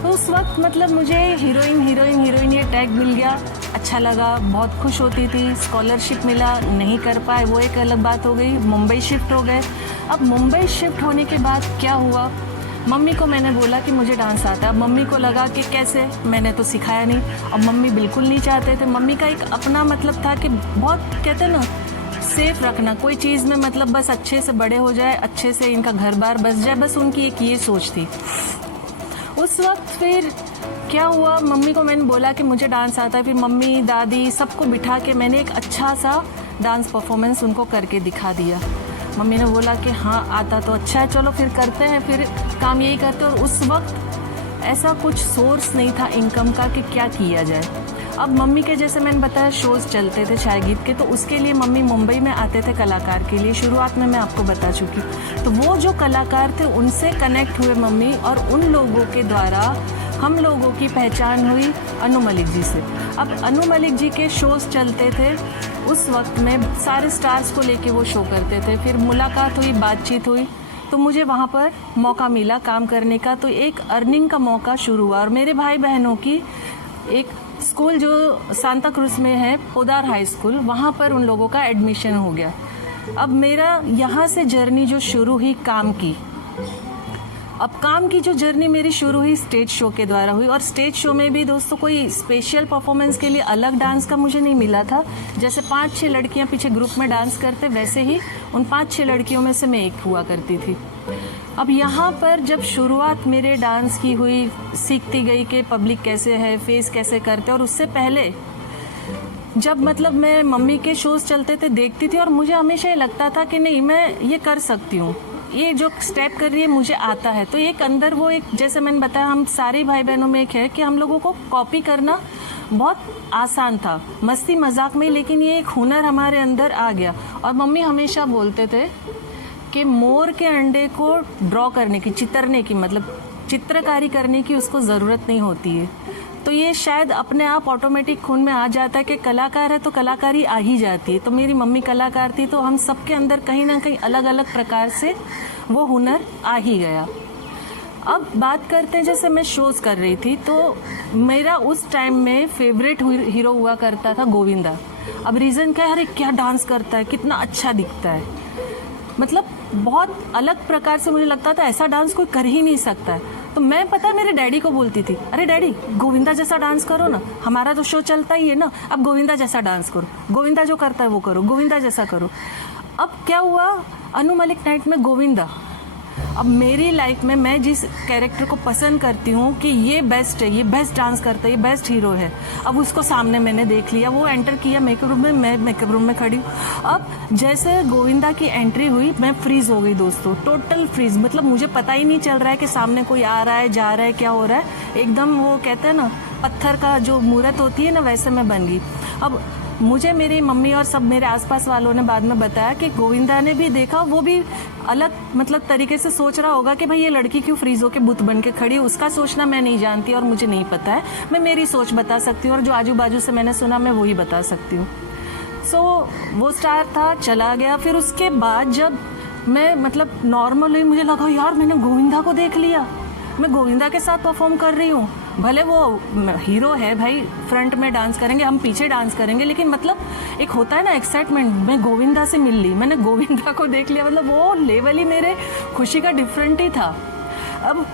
तो उस वक्त मतलब मुझे हीरोइन ये टैग मिल गया, अच्छा लगा, बहुत खुश होती थी। स्कॉलरशिप मिला, नहीं कर पाए, वो एक अलग बात हो गई। मुंबई शिफ्ट हो गए। अब मुंबई शिफ्ट होने के बाद क्या हुआ, मम्मी को मैंने बोला कि मुझे डांस आता है। अब मम्मी को लगा कि कैसे, मैंने तो सिखाया नहीं। और मम्मी बिल्कुल नहीं चाहते थे। मम्मी का एक अपना मतलब था कि बहुत, कहते हैं ना, सेफ रखना कोई चीज़ में, मतलब बस अच्छे से बड़े हो जाए, अच्छे से इनका घर बार बस जाए, बस उनकी एक ये सोच थी उस वक्त। फिर क्या हुआ, मम्मी को मैंने बोला कि मुझे डांस आता है। फिर मम्मी दादी सबको बिठा के मैंने एक अच्छा सा डांस परफॉर्मेंस उनको करके दिखा दिया। मम्मी ने बोला कि हाँ आता तो अच्छा है, चलो फिर करते हैं, फिर काम यही करते। और उस वक्त ऐसा कुछ सोर्स नहीं था इनकम का कि क्या किया जाए। अब मम्मी के, जैसे मैंने बताया, शोज़ चलते थे छाया गीत के, तो उसके लिए मम्मी मुंबई में आते थे कलाकार के लिए। शुरुआत में मैं आपको बता चुकी हूँ। तो वो जो कलाकार थे उनसे कनेक्ट हुए मम्मी, और उन लोगों के द्वारा हम लोगों की पहचान हुई अनु मलिक जी से। अब अनु मलिक जी के शोज़ चलते थे उस वक्त में, सारे स्टार्स को लेके वो शो करते थे। फिर मुलाकात हुई, बातचीत हुई, तो मुझे वहाँ पर मौका मिला काम करने का। तो एक अर्निंग का मौका शुरू हुआ। और मेरे भाई बहनों की एक स्कूल जो सांता क्रूज में है, पोदार हाई स्कूल, वहाँ पर उन लोगों का एडमिशन हो गया। अब मेरा यहाँ से जर्नी जो शुरू हुई काम की, अब काम की जो जर्नी मेरी शुरू हुई स्टेज शो के द्वारा हुई। और स्टेज शो में भी दोस्तों कोई स्पेशल परफॉर्मेंस के लिए अलग डांस का मुझे नहीं मिला था। जैसे 5-6 लड़कियां पीछे ग्रुप में डांस करते, वैसे ही उन 5-6 लड़कियों में से मैं एक हुआ करती थी। अब यहाँ पर जब शुरुआत मेरे डांस की हुई, सीखती गई कि पब्लिक कैसे है, फेस कैसे करते। और उससे पहले जब मतलब मैं मम्मी के शोज़ चलते थे देखती थी, और मुझे हमेशा ये लगता था कि नहीं, मैं ये कर सकती हूँ, ये जो स्टेप कर रही है मुझे आता है। तो एक अंदर वो एक, जैसे मैंने बताया, हम सारे भाई बहनों में एक है कि हम लोगों को कॉपी करना बहुत आसान था, मस्ती मजाक में, लेकिन ये एक हुनर हमारे अंदर आ गया। और मम्मी हमेशा बोलते थे कि मोर के अंडे को ड्रॉ करने की, चितरने की, मतलब चित्रकारी करने की उसको ज़रूरत नहीं होती है। तो ये शायद अपने आप ऑटोमेटिक खून में आ जाता है कि कलाकार है तो कलाकारी आ ही जाती है। तो मेरी मम्मी कलाकार थी, तो हम सबके अंदर कहीं ना कहीं अलग अलग प्रकार से वो हुनर आ ही गया। अब बात करते हैं, जैसे मैं शोज़ कर रही थी, तो मेरा उस टाइम में फेवरेट हीरो हुआ करता था गोविंदा। अब रीज़न क्या है, अरे क्या डांस करता है, कितना अच्छा दिखता है, मतलब बहुत अलग प्रकार से मुझे लगता था ऐसा डांस कोई कर ही नहीं सकता है। तो मैं, पता है, मेरे डैडी को बोलती थी, अरे डैडी गोविंदा जैसा डांस करो ना, हमारा तो शो चलता ही है ना, अब गोविंदा जैसा डांस करो, गोविंदा जो करता है वो करो, गोविंदा जैसा करो। अब क्या हुआ, अनु मलिक नाइट में गोविंदा, अब मेरी लाइफ में मैं जिस कैरेक्टर को पसंद करती हूँ कि ये बेस्ट है, ये बेस्ट डांस करता है, ये बेस्ट हीरो है, अब उसको सामने मैंने देख लिया। वो एंटर किया मेकअप रूम में, मैं मेकअप रूम में खड़ी हूँ। अब जैसे गोविंदा की एंट्री हुई, मैं फ्रीज हो गई दोस्तों, टोटल फ्रीज। मतलब मुझे पता ही नहीं चल रहा है कि सामने कोई आ रहा है, जा रहा है, क्या हो रहा है। एकदम वो कहते हैं ना, पत्थर का जो मूर्त होती है ना, वैसे मैं बन गई। अब मुझे मेरी मम्मी और सब मेरे आसपास वालों ने बाद में बताया कि गोविंदा ने भी देखा, वो भी अलग मतलब तरीके से सोच रहा होगा कि भाई ये लड़की क्यों फ्रीज होके बुत बन के खड़ी है। उसका सोचना मैं नहीं जानती और मुझे नहीं पता है, मैं मेरी सोच बता सकती हूँ, और जो आजू बाजू से मैंने सुना मैं वही बता सकती हूँ। सो वो स्टार था, चला गया। फिर उसके बाद जब मैं मतलब नॉर्मल हुई, मुझे लगा यार मैंने गोविंदा को देख लिया, मैं गोविंदा के साथ परफॉर्म कर रही हूँ। भले वो हीरो है भाई, फ्रंट में डांस करेंगे, हम पीछे डांस करेंगे, लेकिन मतलब एक होता है ना एक्साइटमेंट, मैं गोविंदा से मिल ली, मैंने गोविंदा को देख लिया, मतलब वो लेवल ही मेरे खुशी का डिफरेंट ही था। अब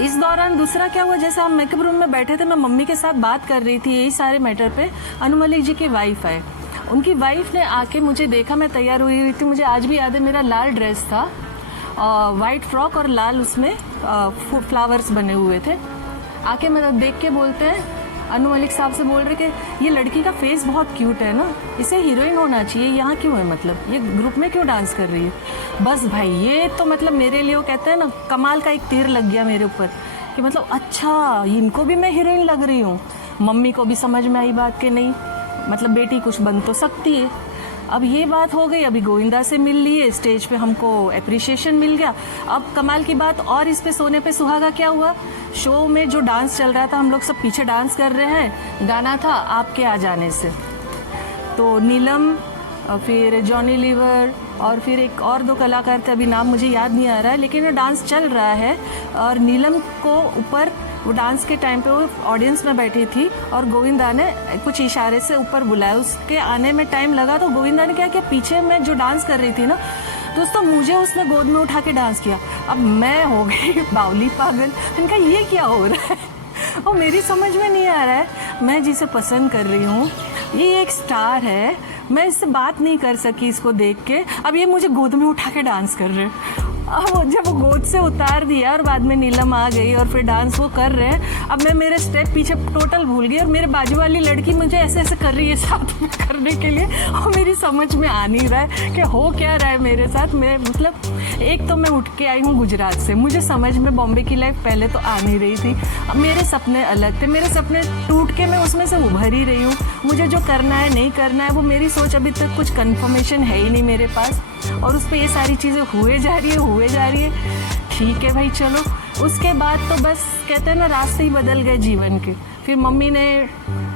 इस दौरान दूसरा क्या हुआ, जैसे हम मेकअप रूम में बैठे थे, मैं मम्मी के साथ बात कर रही थी यही सारे मैटर पे, अनु मलिक जी की वाइफ आए। उनकी वाइफ ने आके मुझे देखा, मैं तैयार हुई थी, मुझे आज भी याद है, मेरा लाल ड्रेस था, वाइट फ्रॉक और लाल उसमें फ्लावर्स बने हुए थे। आके मतलब देख के बोलते हैं, अनु मलिक साहब से बोल रहे कि ये लड़की का फेस बहुत क्यूट है ना, इसे हीरोइन होना चाहिए, यहाँ क्यों है, मतलब ये ग्रुप में क्यों डांस कर रही है। बस भाई ये तो मतलब मेरे लिए वो कहते हैं ना कमाल का एक तीर लग गया मेरे ऊपर कि मतलब अच्छा इनको भी मैं हीरोइन लग रही हूँ। मम्मी को भी समझ में आई बात कि नहीं मतलब बेटी कुछ बन तो सकती है। अब ये बात हो गई, अभी गोविंदा से मिल लिए, स्टेज पे हमको एप्रिसिएशन मिल गया। अब कमाल की बात और इस पे सोने पे सुहागा क्या हुआ, शो में जो डांस चल रहा था हम लोग सब पीछे डांस कर रहे हैं, गाना था आपके आ जाने से। तो नीलम फिर जॉनी लीवर और फिर एक और दो कलाकार थे, अभी नाम मुझे याद नहीं आ रहा है, लेकिन वो डांस चल रहा है। और नीलम को ऊपर वो डांस के टाइम पे वो ऑडियंस में बैठी थी और गोविंदा ने कुछ इशारे से ऊपर बुलाया। उसके आने में टाइम लगा तो गोविंदा ने क्या किया, पीछे में जो डांस कर रही थी ना दोस्तों, मुझे उसने गोद में उठा के डांस किया। अब मैं हो गई बावली पागल, मैंने कहा ये क्या हो रहा है और मेरी समझ में नहीं आ रहा है। मैं जिसे पसंद कर रही हूँ ये एक स्टार है, मैं इससे बात नहीं कर सकी इसको देख के, अब ये मुझे गोद में उठा के डांस कर रहे हैं। अब जब वो गोद से उतार दिया और बाद में नीलम आ गई और फिर डांस वो कर रहे हैं, अब मैं मेरे स्टेप पीछे टोटल भूल गई और मेरे बाजू वाली लड़की मुझे ऐसे ऐसे कर रही है साथ में करने के लिए और मेरी समझ में आ नहीं रहा है कि हो क्या रहा है मेरे साथ। मैं मतलब एक तो मैं उठ के आई हूँ गुजरात से, मुझे समझ में बॉम्बे की लाइफ पहले तो आ नहीं रही थी। अब मेरे सपने अलग थे, मेरे सपने टूट के मैं उसमें से उभर ही रही हूँ। मुझे जो करना है नहीं करना है वो मेरी सोच, अभी तक कुछ कन्फर्मेशन है ही नहीं मेरे पास और उस पर ये सारी चीज़ें हुए जा रही है। ठीक है भाई चलो। उसके बाद तो बस कहते हैं ना रास्ते ही बदल गए जीवन के। फिर मम्मी ने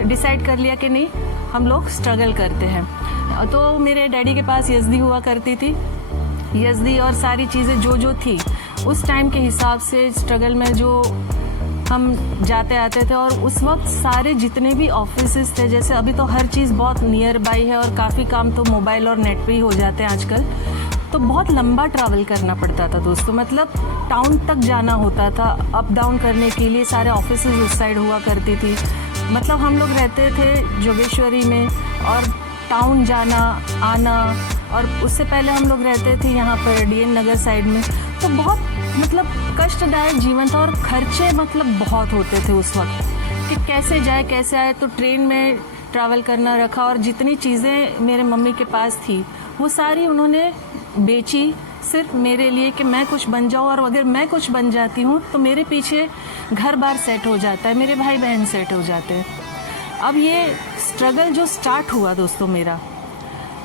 डिसाइड कर लिया कि नहीं हम लोग स्ट्रगल करते हैं। तो मेरे डैडी के पास यजदी हुआ करती थी, यजदी और सारी चीज़ें जो थी उस टाइम के हिसाब से स्ट्रगल में जो हम जाते आते थे। और उस वक्त सारे जितने भी ऑफिसेस थे, जैसे अभी तो हर चीज़ बहुत नियर बाई है और काफ़ी काम तो मोबाइल और नेट पे ही हो जाते हैं आजकल, तो बहुत लंबा ट्रैवल करना पड़ता था दोस्तों। मतलब टाउन तक जाना होता था अप डाउन करने के लिए, सारे ऑफिसेज उस साइड हुआ करती थी। मतलब हम लोग रहते थे जोगेश्वरी में और टाउन जाना आना, और उससे पहले हम लोग रहते थे यहाँ पर डीएन नगर साइड में। तो बहुत मतलब कष्टदायक जीवन था और खर्चे मतलब बहुत होते थे उस वक्त कि कैसे जाए कैसे आए। तो ट्रेन में ट्रैवल करना रखा और जितनी चीज़ें मेरे मम्मी के पास थी वो सारी उन्होंने बेची सिर्फ मेरे लिए कि मैं कुछ बन जाऊँ। और अगर मैं कुछ बन जाती हूँ तो मेरे पीछे घर बार सेट हो जाता है, मेरे भाई बहन सेट हो जाते हैं। अब ये स्ट्रगल जो स्टार्ट हुआ दोस्तों मेरा,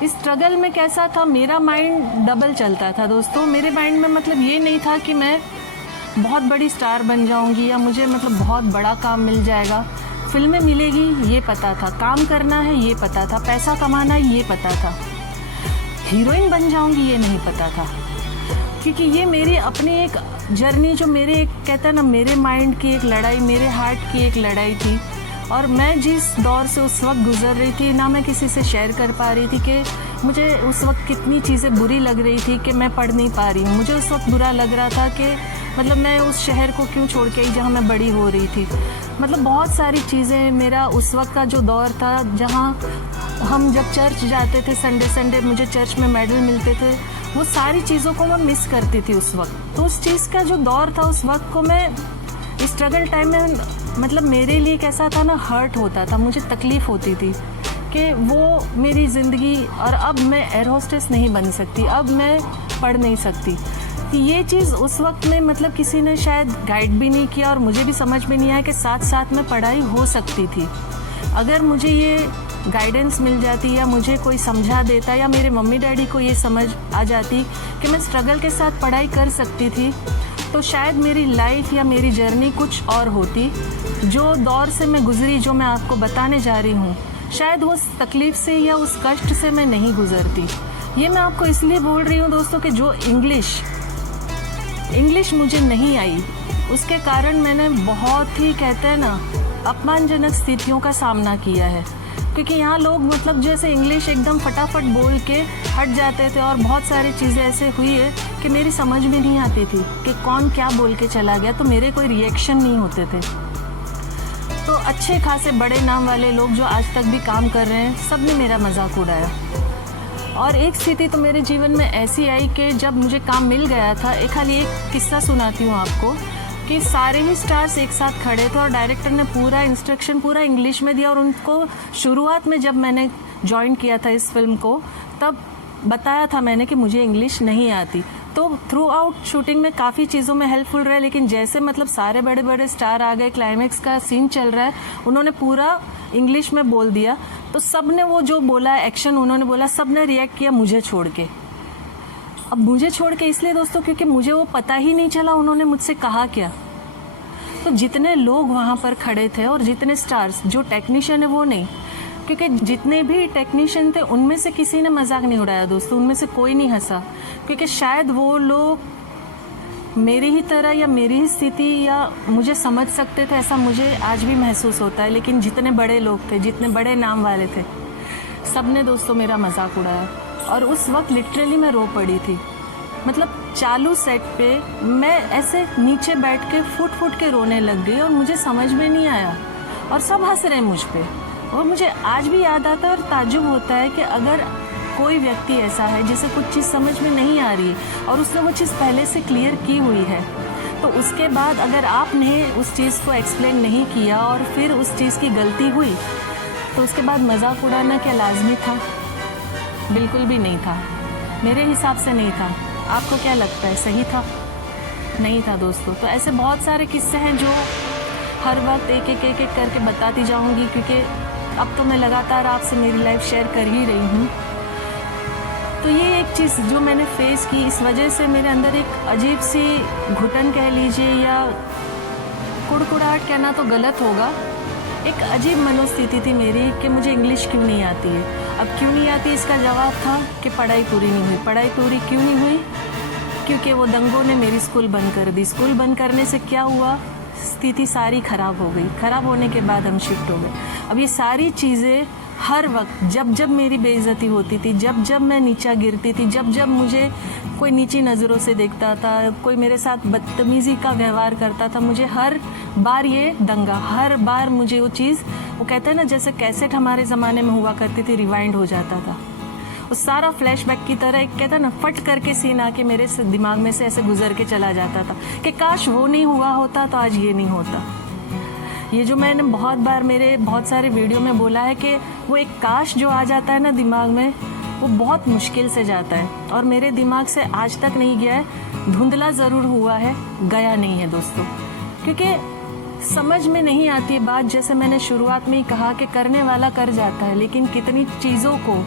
इस स्ट्रगल में कैसा था, मेरा माइंड डबल चलता था दोस्तों। मेरे माइंड में मतलब ये नहीं था कि मैं बहुत बड़ी स्टार बन जाऊंगी या मुझे मतलब बहुत बड़ा काम मिल जाएगा, फिल्में मिलेगी ये पता था, काम करना है ये पता था, पैसा कमाना है ये पता था, हीरोइन बन जाऊंगी ये नहीं पता था। क्योंकि ये मेरी अपनी एक जर्नी जो मेरे एक कहते हैं ना मेरे माइंड की एक लड़ाई, मेरे हार्ट की एक लड़ाई थी। और मैं जिस दौर से उस वक्त गुजर रही थी ना, मैं किसी से शेयर कर पा रही थी कि मुझे उस वक्त कितनी चीज़ें बुरी लग रही थी कि मैं पढ़ नहीं पा रही हूँ। मुझे उस वक्त बुरा लग रहा था कि मतलब मैं उस शहर को क्यों छोड़ के आई जहाँ मैं बड़ी हो रही थी। मतलब बहुत सारी चीज़ें, मेरा उस वक्त का जो दौर था जहाँ हम जब चर्च जाते थे संडे मुझे चर्च में मेडल मिलते थे, वो सारी चीज़ों को मैं मिस करती थी उस वक्त। तो उस चीज़ का जो दौर था उस वक्त को मैं स्ट्रगल टाइम में मतलब मेरे लिए कैसा था ना, हर्ट होता था, मुझे तकलीफ़ होती थी कि वो मेरी ज़िंदगी। और अब मैं एयर होस्टेस नहीं बन सकती, अब मैं पढ़ नहीं सकती। कि ये चीज़ उस वक्त में मतलब किसी ने शायद गाइड भी नहीं किया और मुझे भी समझ में नहीं आया कि साथ साथ में पढ़ाई हो सकती थी। अगर मुझे ये गाइडेंस मिल जाती या मुझे कोई समझा देता या मेरे मम्मी डैडी को ये समझ आ जाती कि मैं स्ट्रगल के साथ पढ़ाई कर सकती थी, तो शायद मेरी लाइफ या मेरी जर्नी कुछ और होती। जो दौर से मैं गुजरी, जो मैं आपको बताने जा रही हूँ, शायद उस तकलीफ़ से या उस कष्ट से मैं नहीं गुजरती। ये मैं आपको इसलिए बोल रही हूँ दोस्तों कि जो इंग्लिश मुझे नहीं आई, उसके कारण मैंने बहुत ही कहते हैं ना अपमानजनक स्थितियों का सामना किया है। क्योंकि यहाँ लोग मतलब जैसे इंग्लिश एकदम फटाफट बोल के हट जाते थे और बहुत सारी चीज़ें ऐसे हुई है कि मेरी समझ में नहीं आती थी कि कौन क्या बोल के चला गया, तो मेरे कोई रिएक्शन नहीं होते थे। तो अच्छे खासे बड़े नाम वाले लोग जो आज तक भी काम कर रहे हैं, सब ने मेरा मजाक उड़ाया। और एक स्थिति तो मेरे जीवन में ऐसी आई कि जब मुझे काम मिल गया था, खाली एक किस्सा सुनाती हूँ आपको। कि सारे ही स्टार्स एक साथ खड़े थे और डायरेक्टर ने पूरा इंस्ट्रक्शन पूरा इंग्लिश में दिया। और उनको शुरुआत में जब मैंने ज्वाइन किया था इस फिल्म को, तब बताया था मैंने कि मुझे इंग्लिश नहीं आती। तो थ्रू आउट शूटिंग में काफ़ी चीज़ों में हेल्पफुल रहे, लेकिन जैसे मतलब सारे बड़े बड़े स्टार आ गए, क्लाइमैक्स का सीन चल रहा है, उन्होंने पूरा इंग्लिश में बोल दिया। तो सब ने वो जो बोला एक्शन उन्होंने बोला, सब ने रिएक्ट किया मुझे छोड़ के। अब मुझे छोड़ के इसलिए दोस्तों क्योंकि मुझे वो पता ही नहीं चला उन्होंने मुझसे कहा क्या। तो जितने लोग वहाँ पर खड़े थे और जितने स्टार्स, जो टेक्नीशियन है वो नहीं, क्योंकि जितने भी टेक्नीशियन थे उनमें से किसी ने मजाक नहीं उड़ाया दोस्तों, उनमें से कोई नहीं हंसा, क्योंकि शायद वो लोग मेरी ही तरह या मेरी ही स्थिति या मुझे समझ सकते थे, ऐसा मुझे आज भी महसूस होता है। लेकिन जितने बड़े लोग थे, जितने बड़े नाम वाले थे, सब ने दोस्तों मेरा मजाक उड़ाया। और उस वक्त लिटरली मैं रो पड़ी थी। मतलब चालू सेट पे मैं ऐसे नीचे बैठ के फुट फुट के रोने लग गई और मुझे समझ में नहीं आया और सब हंस रहे हैं मुझ पे। और मुझे आज भी याद आता है और ताज्जुब होता है कि अगर कोई व्यक्ति ऐसा है जिसे कुछ चीज़ समझ में नहीं आ रही और उसने वो चीज़ पहले से क्लियर की हुई है, तो उसके बाद अगर आपने उस चीज़ को एक्सप्लेन नहीं किया और फिर उस चीज़ की गलती हुई, तो उसके बाद मजाक उड़ाना क्या लाजमी था? बिल्कुल भी नहीं था, मेरे हिसाब से नहीं था। आपको क्या लगता है, सही था? नहीं था दोस्तों। तो ऐसे बहुत सारे किस्से हैं जो हर वक्त एक एक करके बताती जाऊंगी, क्योंकि अब तो मैं लगातार आपसे मेरी लाइफ शेयर कर ही रही हूँ। तो ये एक चीज़ जो मैंने फेस की, इस वजह से मेरे अंदर एक अजीब सी घुटन कह लीजिए या कुड़कुड़ाहट कहना तो गलत होगा, एक अजीब मनोस्थिति थी मेरी कि मुझे इंग्लिश क्यों नहीं आती है। अब क्यों नहीं आती, इसका जवाब था कि पढ़ाई पूरी नहीं हुई। पढ़ाई पूरी क्यों नहीं हुई? क्योंकि वो दंगों ने मेरी स्कूल बंद कर दी। स्कूल बंद करने से क्या हुआ, स्थिति सारी खराब हो गई। खराब होने के बाद हम शिफ्ट हो गए। अब ये सारी चीज़ें हर वक्त जब जब मेरी बेइज्जती होती थी, जब जब मैं नीचा गिरती थी, जब जब मुझे कोई नीची नज़रों से देखता था, कोई मेरे साथ बदतमीज़ी का व्यवहार करता था, मुझे हर बार ये दंगा, हर बार मुझे वो चीज़, वो कहते हैं ना जैसे कैसेट हमारे ज़माने में हुआ करती थी, रिवाइंड हो जाता था। वो सारा फ्लैशबैक की तरह एक कहता है ना फट करके सीन आके मेरे दिमाग में से ऐसे गुजर के चला जाता था कि काश वो नहीं हुआ होता तो आज ये नहीं होता। ये जो मैंने बहुत बार मेरे बहुत सारे वीडियो में बोला है कि वो एक काश जो आ जाता है ना दिमाग में, वो बहुत मुश्किल से जाता है और मेरे दिमाग से आज तक नहीं गया है। धुंधला ज़रूर हुआ है, गया नहीं है दोस्तों, क्योंकि समझ में नहीं आती बात। जैसे मैंने शुरुआत में ही कहा कि करने वाला कर जाता है, लेकिन कितनी चीज़ों को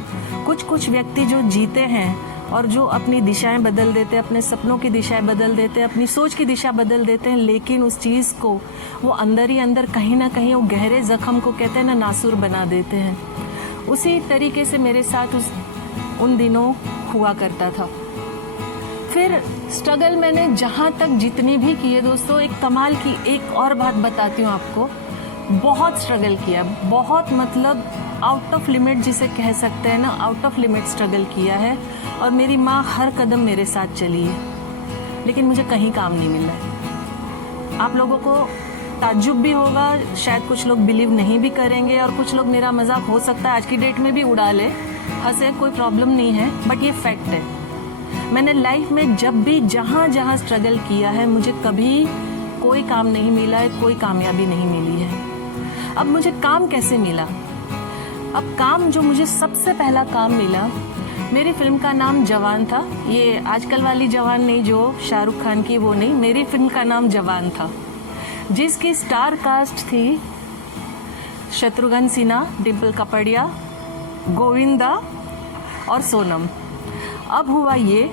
कुछ व्यक्ति जो जीते हैं और जो अपनी दिशाएं बदल देते हैं, अपने सपनों की दिशाएं बदल देते हैं, अपनी सोच की दिशा बदल देते हैं, लेकिन उस चीज़ को वो अंदर ही अंदर कहीं ना कहीं वो गहरे जख्म को कहते हैं ना नासूर बना देते हैं। उसी तरीके से मेरे साथ उन दिनों हुआ करता था। फिर स्ट्रगल मैंने जहाँ तक जितनी भी किए दोस्तों, एक कमाल की एक और बात बताती हूँ आपको। बहुत स्ट्रगल किया, बहुत मतलब आउट ऑफ लिमिट जिसे कह सकते हैं ना, आउट ऑफ लिमिट स्ट्रगल किया है। और मेरी माँ हर कदम मेरे साथ चली है, लेकिन मुझे कहीं काम नहीं मिला है। आप लोगों को ताज्जुब भी होगा, शायद कुछ लोग बिलीव नहीं भी करेंगे और कुछ लोग मेरा मजाक हो सकता है आज की डेट में भी उड़ा ले, हंसे, कोई प्रॉब्लम नहीं है, बट ये फैक्ट है। मैंने लाइफ में जब भी जहाँ जहाँ स्ट्रगल किया है, मुझे कभी कोई काम नहीं मिला है, कोई कामयाबी नहीं मिली है। अब मुझे काम कैसे मिला? अब काम जो मुझे सबसे पहला काम मिला, मेरी फिल्म का नाम जवान था। ये आजकल वाली जवान नहीं जो शाहरुख खान की, वो नहीं, मेरी फिल्म का नाम जवान था, जिसकी स्टार कास्ट थी शत्रुघ्न सिन्हा, डिम्पल कपड़िया, गोविंदा और सोनम। अब हुआ ये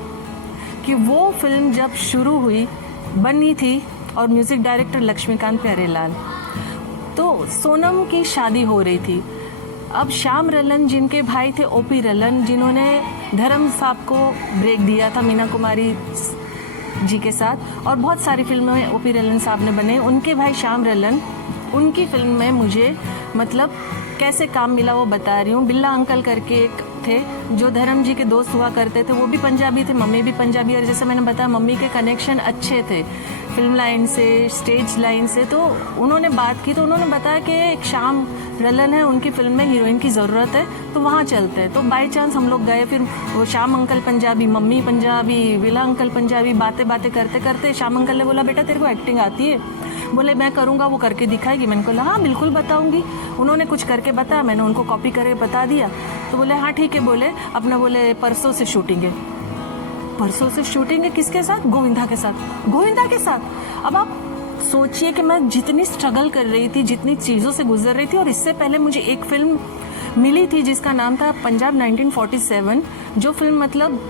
कि वो फिल्म जब शुरू हुई, बनी थी और म्यूज़िक डायरेक्टर लक्ष्मीकांत प्यारेलाल, तो सोनम की शादी हो रही थी। अब श्याम रलन जिनके भाई थे ओपी रलन, जिन्होंने धर्म साहब को ब्रेक दिया था मीना कुमारी जी के साथ, और बहुत सारी फिल्मों में ओपी रलन साहब ने बने, उनके भाई श्याम रलन, उनकी फिल्म में मुझे मतलब कैसे काम मिला वो बता रही हूँ। बिल्ला अंकल करके एक थे जो धर्म जी के दोस्त हुआ करते थे, वो भी पंजाबी थे, मम्मी भी पंजाबी, और जैसे मैंने बताया मम्मी के कनेक्शन अच्छे थे। फिल्म लाइन से, स्टेज लाइन से। तो उन्होंने बात की, तो उन्होंने बताया कि एक शाम रलन है, उनकी फिल्म में हीरोइन की ज़रूरत है, तो वहाँ चलते हैं। तो बाय चांस हम लोग गए। फिर वो Shyam uncle Punjabi, mummy Punjabi, villa uncle Punjabi, बातें करते करते श्याम अंकल ने बोला, बेटा तेरे को एक्टिंग आती है? बोले मैं करूँगा, वो करके दिखाएगी। मैंने कहा हाँ बिल्कुल बताऊँगी। उन्होंने कुछ करके बताया, मैंने उनको कॉपी करके बता दिया। तो बोले हाँ ठीक है। बोले अपना, बोले परसों से शूटिंग है। परसों से शूटिंग है? किसके साथ? गोविंदा के साथ। गोविंदा के साथ? अब आप सोचिए कि मैं जितनी स्ट्रगल कर रही थी, जितनी चीज़ों से गुजर रही थी, और इससे पहले मुझे एक फिल्म मिली थी जिसका नाम था पंजाब 1947, जो फिल्म मतलब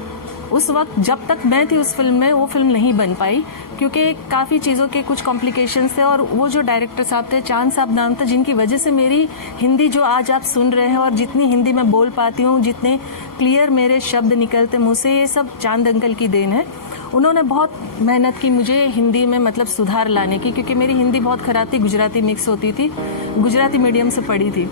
उस वक्त जब तक मैं थी उस फिल्म में, वो फिल्म नहीं बन पाई क्योंकि काफ़ी चीज़ों के कुछ कॉम्प्लिकेशंस थे। और वो जो डायरेक्टर साहब थे, चांद साहब नाम था, जिनकी वजह से मेरी हिंदी जो आज आप सुन रहे हैं और जितनी हिंदी मैं बोल पाती हूँ, जितने क्लियर मेरे शब्द निकलते मुँह से, ये सब चांद अंकल की देन है। उन्होंने बहुत मेहनत की मुझे हिंदी में मतलब सुधार लाने की, क्योंकि मेरी हिंदी बहुत खराब थी, गुजराती मिक्स होती थी, गुजराती मीडियम से पढ़ी थी।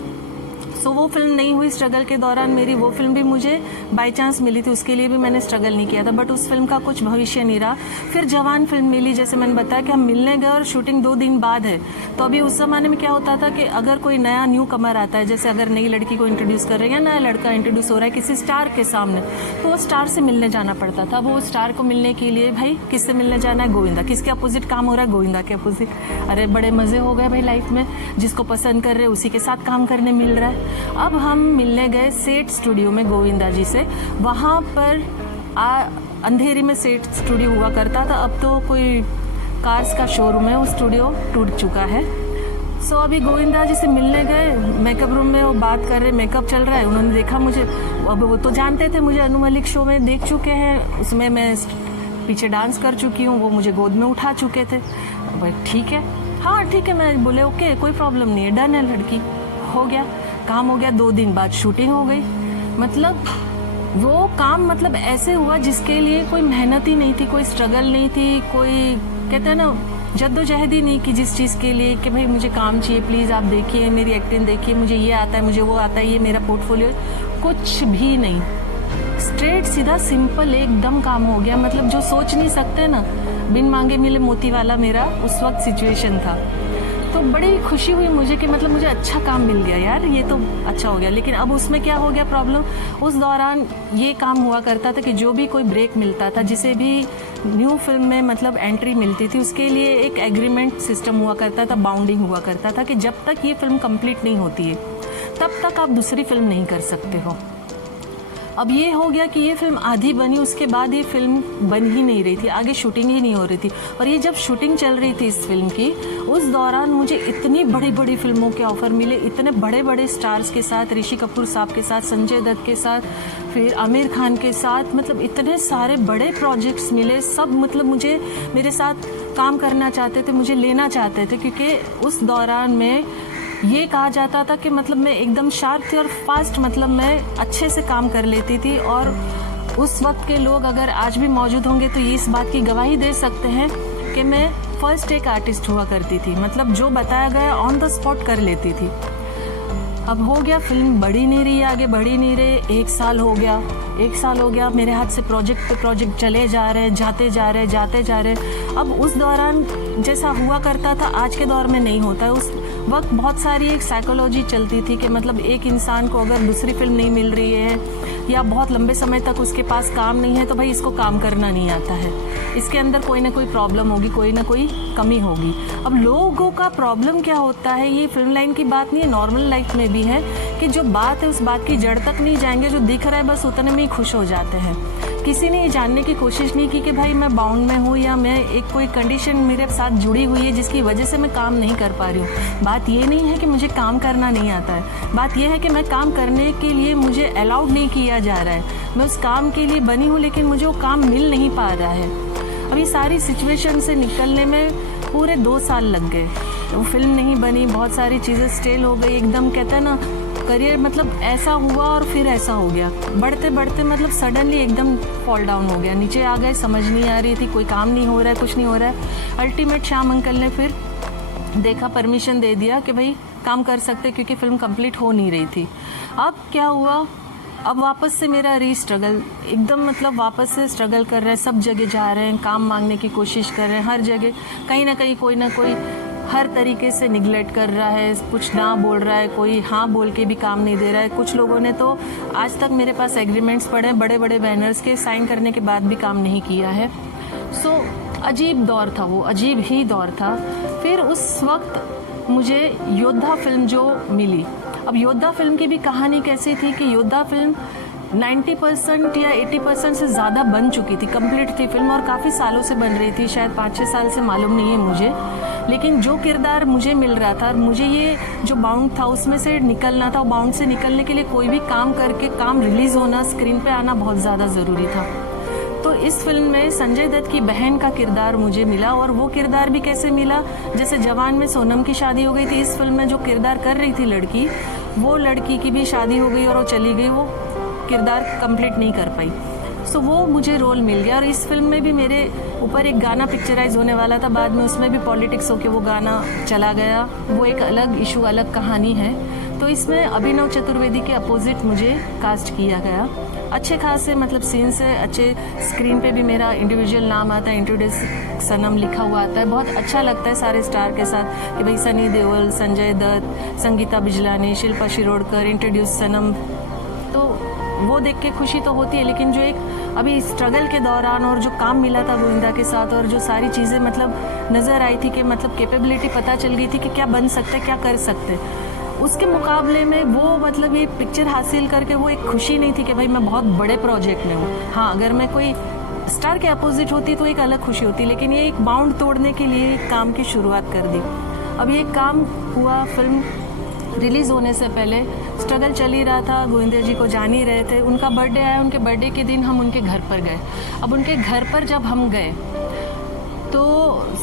सो वो फिल्म नहीं हुई। स्ट्रगल के दौरान मेरी वो फिल्म भी मुझे बाय चांस मिली थी, उसके लिए भी मैंने स्ट्रगल नहीं किया था, बट उस फिल्म का कुछ भविष्य नहीं रहा। फिर जवान फिल्म मिली, जैसे मैंने बताया कि हम मिलने गए और शूटिंग 2 दिन बाद है। तो अभी उस ज़माने में क्या होता था कि अगर कोई नया न्यू कमर आता है, जैसे अगर नई लड़की को इंट्रोड्यूस कर रहे हैं या नया लड़का इंट्रोड्यूस हो रहा है किसी स्टार के सामने, तो वो स्टार से मिलने जाना पड़ता था। वो स्टार को मिलने के लिए भाई किससे मिलने जाना है? गोविंदा। किसके अपोजिट काम हो रहा है? गोविंदा के अपोजिट। अरे बड़े मज़े हो गए भाई लाइफ में, जिसको पसंद कर रहे उसी के साथ काम करने मिल रहा है। अब हम मिलने गए सेठ स्टूडियो में गोविंदा जी से। वहाँ पर अंधेरी में सेठ स्टूडियो हुआ करता था, अब तो कोई कार्स का शोरूम है, वो स्टूडियो टूट चुका है। सो अभी गोविंदा जी से मिलने गए, मेकअप रूम में वो बात कर रहे, मेकअप चल रहा है। उन्होंने देखा मुझे, अब वो तो जानते थे मुझे, अनु मलिक शो में देख चुके हैं, उसमें मैं पीछे डांस कर चुकी हूँ, वो मुझे गोद में उठा चुके थे। ठीक है, हाँ ठीक है। मैं बोले ओके, कोई प्रॉब्लम नहीं है, डन है लड़की। हो गया काम, हो गया। 2 दिन बाद शूटिंग हो गई। मतलब वो काम मतलब ऐसे हुआ जिसके लिए कोई मेहनत ही नहीं थी, कोई स्ट्रगल नहीं थी, कोई कहते हैं ना जद्दोजहद ही नहीं की जिस चीज़ के लिए कि भाई मुझे काम चाहिए, प्लीज़ आप देखिए मेरी एक्टिंग देखिए, मुझे ये आता है, मुझे वो आता है, ये मेरा पोर्टफोलियो, कुछ भी नहीं। स्ट्रेट सीधा सिंपल एकदम काम हो गया। मतलब जो सोच नहीं सकते ना, बिन मांगे मिले मोती वाला मेरा उस वक्त सिचुएशन था। तो बड़ी खुशी हुई मुझे कि मतलब मुझे अच्छा काम मिल गया यार, ये तो अच्छा हो गया। लेकिन अब उसमें क्या हो गया प्रॉब्लम, उस दौरान ये काम हुआ करता था कि जो भी कोई ब्रेक मिलता था, जिसे भी न्यू फिल्म में मतलब एंट्री मिलती थी, उसके लिए एक एग्रीमेंट सिस्टम हुआ करता था, बाउंडिंग हुआ करता था कि जब तक ये फिल्म कंप्लीट नहीं होती है तब तक आप दूसरी फिल्म नहीं कर सकते हो। अब ये हो गया कि ये फिल्म आधी बनी, उसके बाद ये फिल्म बन ही नहीं रही थी, आगे शूटिंग ही नहीं हो रही थी। और ये जब शूटिंग चल रही थी इस फिल्म की, उस दौरान मुझे इतनी बड़ी बड़ी फिल्मों के ऑफर मिले, इतने बड़े बड़े स्टार्स के साथ, ऋषि कपूर साहब के साथ, संजय दत्त के साथ, फिर आमिर खान के साथ, मतलब इतने सारे बड़े प्रोजेक्ट्स मिले। सब मतलब मुझे मेरे साथ काम करना चाहते थे, मुझे लेना चाहते थे, क्योंकि उस दौरान में ये कहा जाता था कि मतलब मैं एकदम शार्प थी और फास्ट, मतलब मैं अच्छे से काम कर लेती थी। और उस वक्त के लोग अगर आज भी मौजूद होंगे तो ये इस बात की गवाही दे सकते हैं कि मैं फर्स्ट टेक आर्टिस्ट हुआ करती थी, मतलब जो बताया गया ऑन द स्पॉट कर लेती थी। अब हो गया, फिल्म बढ़ी नहीं रही, आगे बढ़ी नहीं रही। 1 साल हो गया, 1 साल हो गया, मेरे हाथ से प्रोजेक्ट पे प्रोजेक्ट चले जा रहे, जाते जा रहे। अब उस दौरान जैसा हुआ करता था आज के दौर में नहीं होता है। उस वक्त बहुत सारी एक साइकोलॉजी चलती थी कि मतलब एक इंसान को अगर दूसरी फिल्म नहीं मिल रही है या बहुत लंबे समय तक उसके पास काम नहीं है, तो भाई इसको काम करना नहीं आता है, इसके अंदर कोई ना कोई प्रॉब्लम होगी, कोई ना कोई कमी होगी। अब लोगों का प्रॉब्लम क्या होता है, ये फिल्म लाइन की बात नहीं है, नॉर्मल लाइफ में भी है, कि जो बात है उस बात की जड़ तक नहीं जाएंगे, जो दिख रहा है बस उतने में ही खुश हो जाते हैं। किसी ने ये जानने की कोशिश नहीं की कि भाई मैं बाउंड में हूँ या मैं एक कोई कंडीशन मेरे साथ जुड़ी हुई है जिसकी वजह से मैं काम नहीं कर पा रही हूँ। बात ये नहीं है कि मुझे काम करना नहीं आता है, बात यह है कि मैं काम करने के लिए मुझे अलाउड नहीं किया जा रहा है। मैं उस काम के लिए बनी हूँ लेकिन मुझे वो काम मिल नहीं पा रहा है। अभी सारी सिचुएशन से निकलने में पूरे 2 साल लग गए। वो फिल्म नहीं बनी, बहुत सारी चीज़ें स्टेल हो गई, एकदम कहते हैं ना करियर मतलब ऐसा हुआ और फिर ऐसा हो गया, बढ़ते बढ़ते मतलब सडनली एकदम फॉल डाउन हो गया, नीचे आ गए, समझ नहीं आ रही थी, कोई काम नहीं हो रहा है, कुछ नहीं हो रहा है। अल्टीमेट श्याम अंकल ने फिर देखा, परमिशन दे दिया कि भाई काम कर सकते, क्योंकि फिल्म कंप्लीट हो नहीं रही थी। अब क्या हुआ अब वापस से मेरा स्ट्रगल एकदम, मतलब वापस से स्ट्रगल कर रहे हैं, सब जगह जा रहे हैं, काम मांगने की कोशिश कर रहे हैं, हर जगह कहीं ना कहीं कोई ना कोई हर तरीके से निगलेक्ट कर रहा है, कुछ ना बोल रहा है, कोई हाँ बोल के भी काम नहीं दे रहा है। कुछ लोगों ने तो आज तक मेरे पास एग्रीमेंट्स पड़े हैं बड़े बड़े बैनर्स के, साइन करने के बाद भी काम नहीं किया है। सो अजीब दौर था वो, अजीब ही दौर था। फिर उस वक्त मुझे योद्धा फिल्म जो मिली, अब योद्धा फिल्म की भी कहानी कैसी थी कि योद्धा फिल्म 90% या 80% से ज़्यादा बन चुकी थी, कंप्लीट थी फिल्म, और काफ़ी सालों से बन रही थी, शायद 5-6 साल से, मालूम नहीं है मुझे। लेकिन जो किरदार मुझे मिल रहा था, मुझे ये जो बाउंड था उसमें से निकलना था, बाउंड से निकलने के लिए कोई भी काम करके काम रिलीज़ होना, स्क्रीन पे आना बहुत ज़्यादा ज़रूरी था। तो इस फिल्म में संजय दत्त की बहन का किरदार मुझे मिला, और वो किरदार भी कैसे मिला, जैसे जवान में सोनम की शादी हो गई थी, इस फिल्म में जो किरदार कर रही थी लड़की, वो लड़की की भी शादी हो गई और वो चली गई, वो किरदार कंप्लीट नहीं कर पाई। सो वो मुझे रोल मिल गया। और इस फिल्म में भी मेरे ऊपर एक गाना पिक्चराइज होने वाला था, बाद में उसमें भी पॉलिटिक्स होके वो गाना चला गया, वो एक अलग इशू, अलग कहानी है। तो इसमें अभिनव चतुर्वेदी के अपोजिट मुझे कास्ट किया गया। अच्छे खासे मतलब सीन्स है, अच्छे, स्क्रीन पे भी मेरा इंडिविजुअल नाम आता है, इंट्रोड्यूस सनम लिखा हुआ आता है। बहुत अच्छा लगता है सारे स्टार के साथ कि भाई सनी देओल, संजय दत्त, संगीता बिजलानी, शिल्पा शिरोडकर, इंट्रोड्यूस सनम, तो वो देख के खुशी तो होती है। लेकिन जो एक अभी स्ट्रगल के दौरान और जो काम मिला था गोविंदा के साथ, और जो सारी चीज़ें मतलब नज़र आई थी कि मतलब कैपेबिलिटी पता चल गई थी कि क्या बन सकते, क्या कर सकते, उसके मुकाबले में वो मतलब ये पिक्चर हासिल करके वो एक खुशी नहीं थी कि भाई मैं बहुत बड़े प्रोजेक्ट में हूँ। हाँ, अगर मैं कोई स्टार के अपोजिट होती तो एक अलग खुशी होती, लेकिन ये एक बाउंड तोड़ने के लिए एक काम की शुरुआत कर दी। अब ये काम हुआ, फिल्म रिलीज़ होने से पहले स्ट्रगल चल ही रहा था, गोविंदा जी को जान ही रहे थे। उनका बर्थडे आया, उनके बर्थडे के दिन हम उनके घर पर गए। अब उनके घर पर जब हम गए तो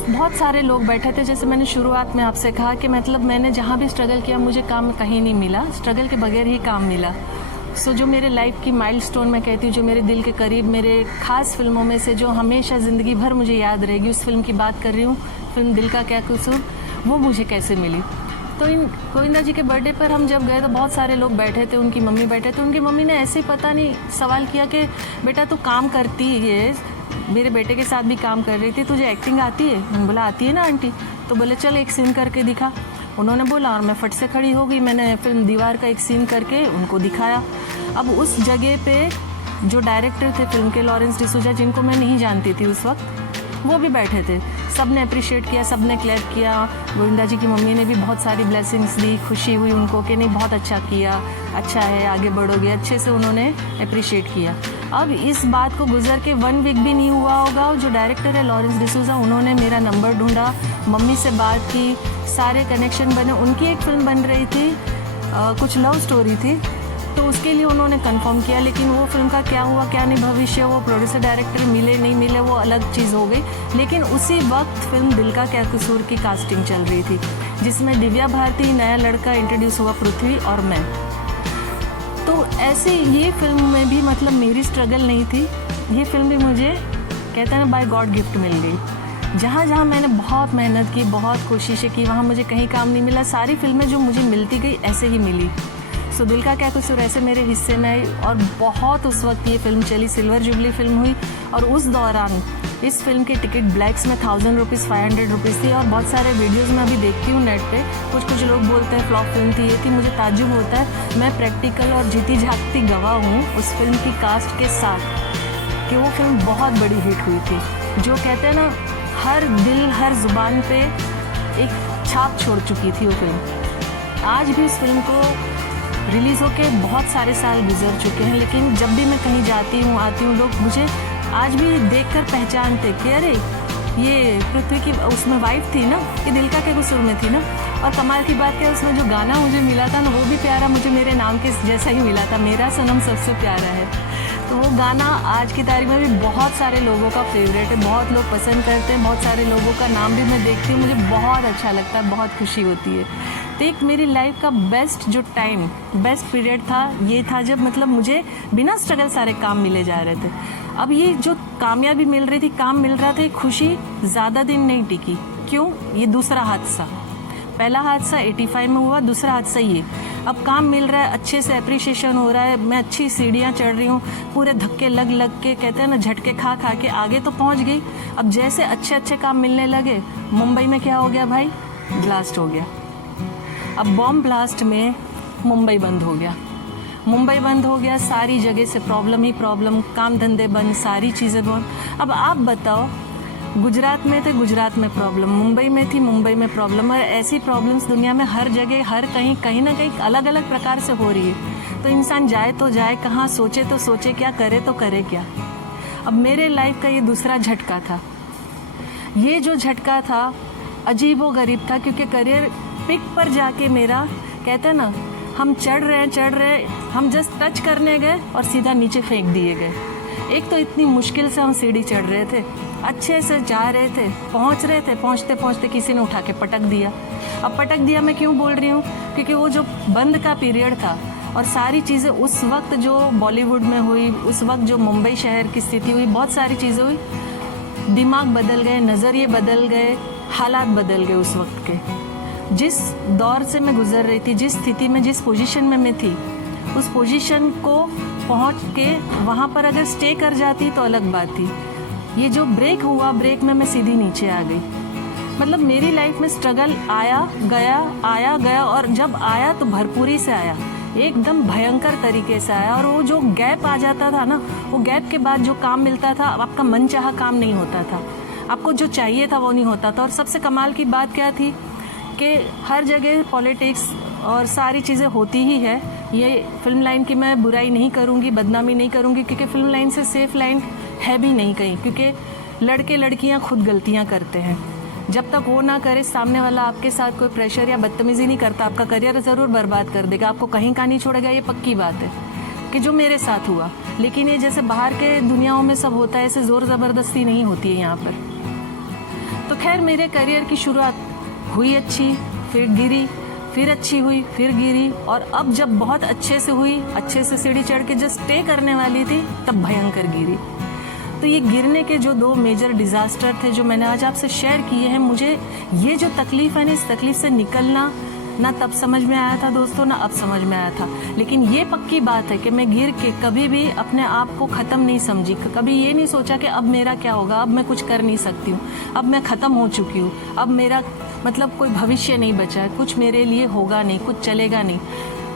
बहुत सारे लोग बैठे थे। जैसे मैंने शुरुआत में आपसे कहा कि मतलब मैंने जहाँ भी स्ट्रगल किया मुझे काम कहीं नहीं मिला, स्ट्रगल के बगैर ही काम मिला। सो जो मेरे लाइफ की माइलस्टोन मैं कहती हूँ, जो मेरे दिल के करीब, मेरे खास फिल्मों में से जो हमेशा ज़िंदगी भर मुझे याद रहेगी, उस फिल्म की बात कर रही हूँ, फिल्म दिल का क्या कसूर, वो मुझे कैसे मिली। तो इन गोविंदा जी के बर्थडे पर हम जब गए तो बहुत सारे लोग बैठे थे, उनकी मम्मी बैठे थे। उनकी मम्मी ने ऐसे ही पता नहीं सवाल किया कि बेटा तू काम करती है, मेरे बेटे के साथ भी काम कर रही थी, तुझे एक्टिंग आती है? मैंने बोला आती है ना आंटी। तो बोले चल एक सीन करके दिखा। उन्होंने बोला और मैं फट से खड़ी हो गई। मैंने फिल्म दीवार का एक सीन करके उनको दिखाया। अब उस जगह पे जो डायरेक्टर थे फिल्म के, लॉरेंस डिसूजा, जिनको मैं नहीं जानती थी उस वक्त, वो भी बैठे थे। सब ने अप्रिशिएट किया, सब ने क्लैप किया। गोविंदा जी की मम्मी ने भी बहुत सारी ब्लेसिंग्स दी, खुशी हुई उनको कि नहीं बहुत अच्छा किया, अच्छा है, आगे बढ़ोगे, अच्छे से उन्होंने अप्रिशिएट किया। अब इस बात को गुजर के 1 वीक भी नहीं हुआ होगा, जो डायरेक्टर है लॉरेंस डिसूजा, उन्होंने मेरा नंबर ढूंढा, मम्मी से बात की, सारे कनेक्शन बने। उनकी एक फिल्म बन रही थी, कुछ लव स्टोरी थी, तो उसके लिए उन्होंने कंफर्म किया। लेकिन वो फिल्म का क्या हुआ क्या नहीं भविष्य, वो प्रोड्यूसर डायरेक्टर मिले नहीं मिले, वो अलग चीज़ हो गई। लेकिन उसी वक्त फिल्म दिल का क्या कसूर की कास्टिंग चल रही थी, जिसमें दिव्या भारती, नया लड़का इंट्रोड्यूस हुआ, पृथ्वी और मैं। तो ऐसे ये फिल्म में भी मतलब मेरी स्ट्रगल नहीं थी, ये फिल्म भी मुझे कहते हैं ना बाय गॉड गिफ्ट मिल गई। जहाँ जहाँ मैंने बहुत मेहनत की, बहुत कोशिशें की, वहाँ मुझे कहीं काम नहीं मिला। सारी फिल्में जो मुझे मिलती गई ऐसे ही मिली। सो दिल का क्या कसूर ऐसे मेरे हिस्से में आई, और बहुत उस वक्त ये फिल्म चली, सिल्वर जुबली फिल्म हुई। और उस दौरान इस फिल्म की टिकट ब्लैक्स में 1000 रुपीज़, 500 रुपीज़ थी। और बहुत सारे वीडियोज़ में अभी देखती हूँ नेट पे, कुछ लोग बोलते हैं फ्लॉप फिल्म थी, ये थी। मुझे ताज्जुब होता है, मैं प्रैक्टिकल और जीती जागती गवाह हूँ उस फिल्म की कास्ट के साथ कि वो फिल्म बहुत बड़ी हिट हुई थी। जो कहते हैं ना हर दिल, हर ज़ुबान पे एक छाप छोड़ चुकी थी वो फिल्म। आज भी उस फिल्म को रिलीज़ होके बहुत सारे साल गुजर चुके हैं, लेकिन जब भी मैं कहीं जाती हूँ, आती हूँ, लोग मुझे आज भी देखकर पहचानते कि अरे ये पृथ्वी की उसमें वाइफ थी ना, ये दिल का क्या कसूर में थी ना। और कमाल की बात है, उसमें जो गाना मुझे मिला था ना, वो भी प्यारा, मुझे मेरे नाम के जैसा ही मिला था, मेरा सनम सबसे प्यारा है। तो वो गाना आज की तारीख में भी बहुत सारे लोगों का फेवरेट है, बहुत लोग पसंद करते हैं, बहुत सारे लोगों का नाम भी मैं देखती हूँ, मुझे बहुत अच्छा लगता है, बहुत खुशी होती है। तो एक मेरी लाइफ का बेस्ट जो टाइम, बेस्ट पीरियड था, ये था जब मतलब मुझे बिना स्ट्रगल सारे काम मिले जा रहे थे। अब ये जो कामयाबी मिल रही थी, काम मिल रहा था, खुशी ज़्यादा दिन नहीं टिकी। क्यों? ये दूसरा हादसा, पहला हादसा 85 में हुआ, दूसरा हादसा ये। अब काम मिल रहा है, अच्छे से अप्रिशिएशन हो रहा है, मैं अच्छी सीढ़ियाँ चढ़ रही हूँ, पूरे धक्के लग लग के, कहते हैं ना झटके खा खा के आगे तो पहुँच गई। अब जैसे अच्छे अच्छे काम मिलने लगे, मुंबई में क्या हो गया भाई, ब्लास्ट हो गया। अब बॉम्ब ब्लास्ट में मुंबई बंद हो गया, मुंबई बंद हो गया, सारी जगह से प्रॉब्लम ही प्रॉब्लम, काम धंधे बंद, सारी चीज़ें बंद। अब आप बताओ, गुजरात में थे, गुजरात में प्रॉब्लम, मुंबई में थी, मुंबई में प्रॉब्लम, और ऐसी प्रॉब्लम्स दुनिया में हर जगह, हर कहीं, कहीं ना कहीं अलग अलग प्रकार से हो रही है। तो इंसान जाए तो जाए कहाँ, सोचे तो सोचे क्या, करे तो करे क्या। अब मेरे लाइफ का ये दूसरा झटका था। ये जो झटका था अजीबो गरीब था, क्योंकि करियर पिक पर जाके मेरा, कहते हैं ना, हम चढ़ रहे, हम जस्ट टच करने गए और सीधा नीचे फेंक दिए गए। एक तो इतनी मुश्किल से हम सीढ़ी चढ़ रहे थे, अच्छे से जा रहे थे, पहुंचते पहुंचते किसी ने उठा के पटक दिया। अब पटक दिया मैं क्यों बोल रही हूँ, क्योंकि वो जो बंद का पीरियड था और सारी चीज़ें उस वक्त जो बॉलीवुड में हुई, उस वक्त जो मुंबई शहर की स्थिति हुई, बहुत सारी चीज़ें हुई, दिमाग बदल गए, नज़रिए बदल गए, हालात बदल गए। उस वक्त के जिस दौर से मैं गुजर रही थी, जिस स्थिति में, जिस पोजीशन में मैं थी, उस पोजीशन को पहुंच के वहाँ पर अगर स्टे कर जाती तो अलग बात थी। ये जो ब्रेक हुआ, ब्रेक में मैं सीधी नीचे आ गई। मतलब मेरी लाइफ में स्ट्रगल आया गया, और जब आया तो भरपूरी से आया, एकदम भयंकर तरीके से आया। और वो जो गैप आ जाता था ना, वो गैप के बाद जो काम मिलता था, आपका मन चाहा काम नहीं होता था, आपको जो चाहिए था वो नहीं होता था। और सबसे कमाल की बात क्या थी कि हर जगह पॉलिटिक्स और सारी चीज़ें होती ही है। ये फिल्म लाइन की मैं बुराई नहीं करूँगी, बदनामी नहीं करूँगी, क्योंकि फिल्म लाइन से सेफ लाइन है भी नहीं कहीं, क्योंकि लड़के लड़कियाँ खुद गलतियाँ करते हैं। जब तक वो ना करे, सामने वाला आपके साथ कोई प्रेशर या बदतमीजी नहीं करता, आपका करियर ज़रूर बर्बाद कर देगा, आपको कहीं का नहीं छोड़ेगा, ये पक्की बात है कि जो मेरे साथ हुआ। लेकिन ये जैसे बाहर के दुनियाओं में सब होता है, ऐसे ज़ोर ज़बरदस्ती नहीं होती है यहाँ पर। तो खैर, मेरे करियर की शुरुआत हुई अच्छी, फिर गिरी, फिर अच्छी हुई, फिर गिरी, और अब जब बहुत अच्छे से हुई, अच्छे से सीढ़ी चढ़ के जब स्टे करने वाली थी, तब भयंकर गिरी। तो ये गिरने के जो 2 मेजर डिजास्टर थे जो मैंने आज आपसे शेयर किए हैं, मुझे ये जो तकलीफ है ना, इस तकलीफ से निकलना ना तब समझ में आया था दोस्तों, ना अब समझ में आया था। लेकिन ये पक्की बात है कि मैं गिर के कभी भी अपने आप को ख़त्म नहीं समझी, कभी ये नहीं सोचा कि अब मेरा क्या होगा, अब मैं कुछ कर नहीं सकती हूँ, अब मैं ख़त्म हो चुकी हूँ, अब मेरा मतलब कोई भविष्य नहीं बचा है, कुछ मेरे लिए होगा नहीं, कुछ चलेगा नहीं।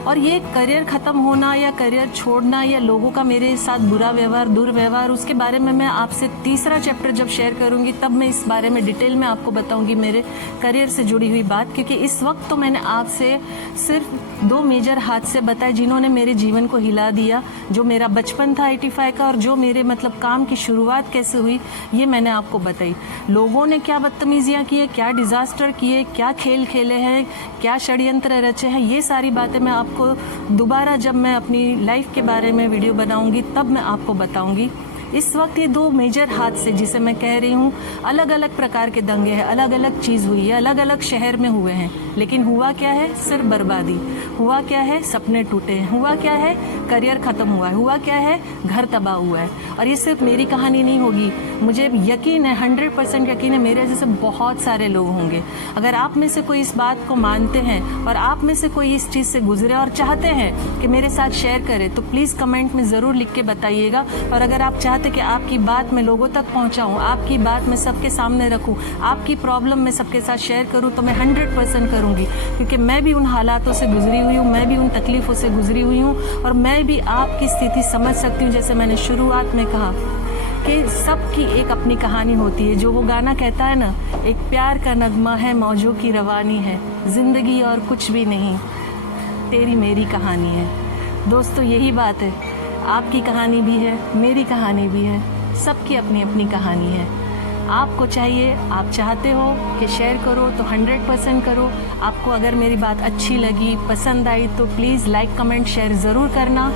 और ये करियर ख़त्म होना या करियर छोड़ना या लोगों का मेरे साथ बुरा व्यवहार, दुर्व्यवहार, उसके बारे में मैं आपसे तीसरा चैप्टर जब शेयर करूंगी तब मैं इस बारे में डिटेल में आपको बताऊंगी, मेरे करियर से जुड़ी हुई बात। क्योंकि इस वक्त तो मैंने आपसे सिर्फ 2 मेजर हादसे बताए जिन्होंने मेरे जीवन को हिला दिया। जो मेरा बचपन था 85 का और जो मेरे मतलब काम की शुरुआत कैसे हुई, ये मैंने आपको बताई। लोगों ने क्या बदतमीजियाँ की है, क्या डिज़ास्टर किए, क्या खेल खेले हैं, क्या षड्यंत्र रचे हैं, ये सारी बातें मैं आपको दोबारा जब मैं अपनी लाइफ के बारे में वीडियो बनाऊंगी तब मैं आपको बताऊंगी। इस वक्त ये 2 मेजर हादसे जिसे मैं कह रही हूँ, अलग अलग प्रकार के दंगे हैं, अलग अलग चीज़ हुई है, अलग अलग शहर में हुए हैं, लेकिन हुआ क्या है, सिर्फ बर्बादी। हुआ क्या है, सपने टूटे हैं। हुआ क्या है, करियर ख़त्म हुआ है। हुआ क्या है, घर तबाह हुआ है। और ये सिर्फ मेरी कहानी नहीं होगी, मुझे यकीन है, 100% यकीन है, मेरे जैसे बहुत सारे लोग होंगे। अगर आप में से कोई इस बात को मानते हैं और आप में से कोई इस चीज़ से गुजरे और चाहते हैं कि मेरे साथ शेयर करें, तो प्लीज़ कमेंट में ज़रूर लिख के बताइएगा। और अगर आप चाहते कि आपकी बात मैं लोगों तक पहुंचाऊं, आपकी बात मैं सबके सामने रखूं, आपकी प्रॉब्लम मैं सबके साथ शेयर करूं, तो मैं 100% करूंगी। क्योंकि मैं भी उन हालातों से गुजरी हुई हूं, मैं भी उन तकलीफ़ों से गुजरी हुई हूं, और मैं भी आपकी स्थिति समझ सकती हूं। जैसे मैंने शुरुआत में कहा कि सबकी एक अपनी कहानी होती है। जो वो गाना कहता है ना, एक प्यार का नगमा है, मौजों की रवानी है, ज़िंदगी और कुछ भी नहीं, तेरी मेरी कहानी है। दोस्तों, यही बात है, आपकी कहानी भी है, मेरी कहानी भी है, सबकी अपनी अपनी कहानी है। आपको चाहिए, आप चाहते हो कि शेयर करो तो 100% करो। आपको अगर मेरी बात अच्छी लगी, पसंद आई, तो प्लीज़ लाइक, कमेंट, शेयर ज़रूर करना।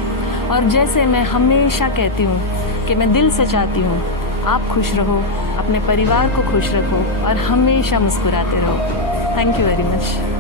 और जैसे मैं हमेशा कहती हूँ कि मैं दिल से चाहती हूँ आप खुश रहो, अपने परिवार को खुश रखो और हमेशा मुस्कुराते रहो। Thank you very much.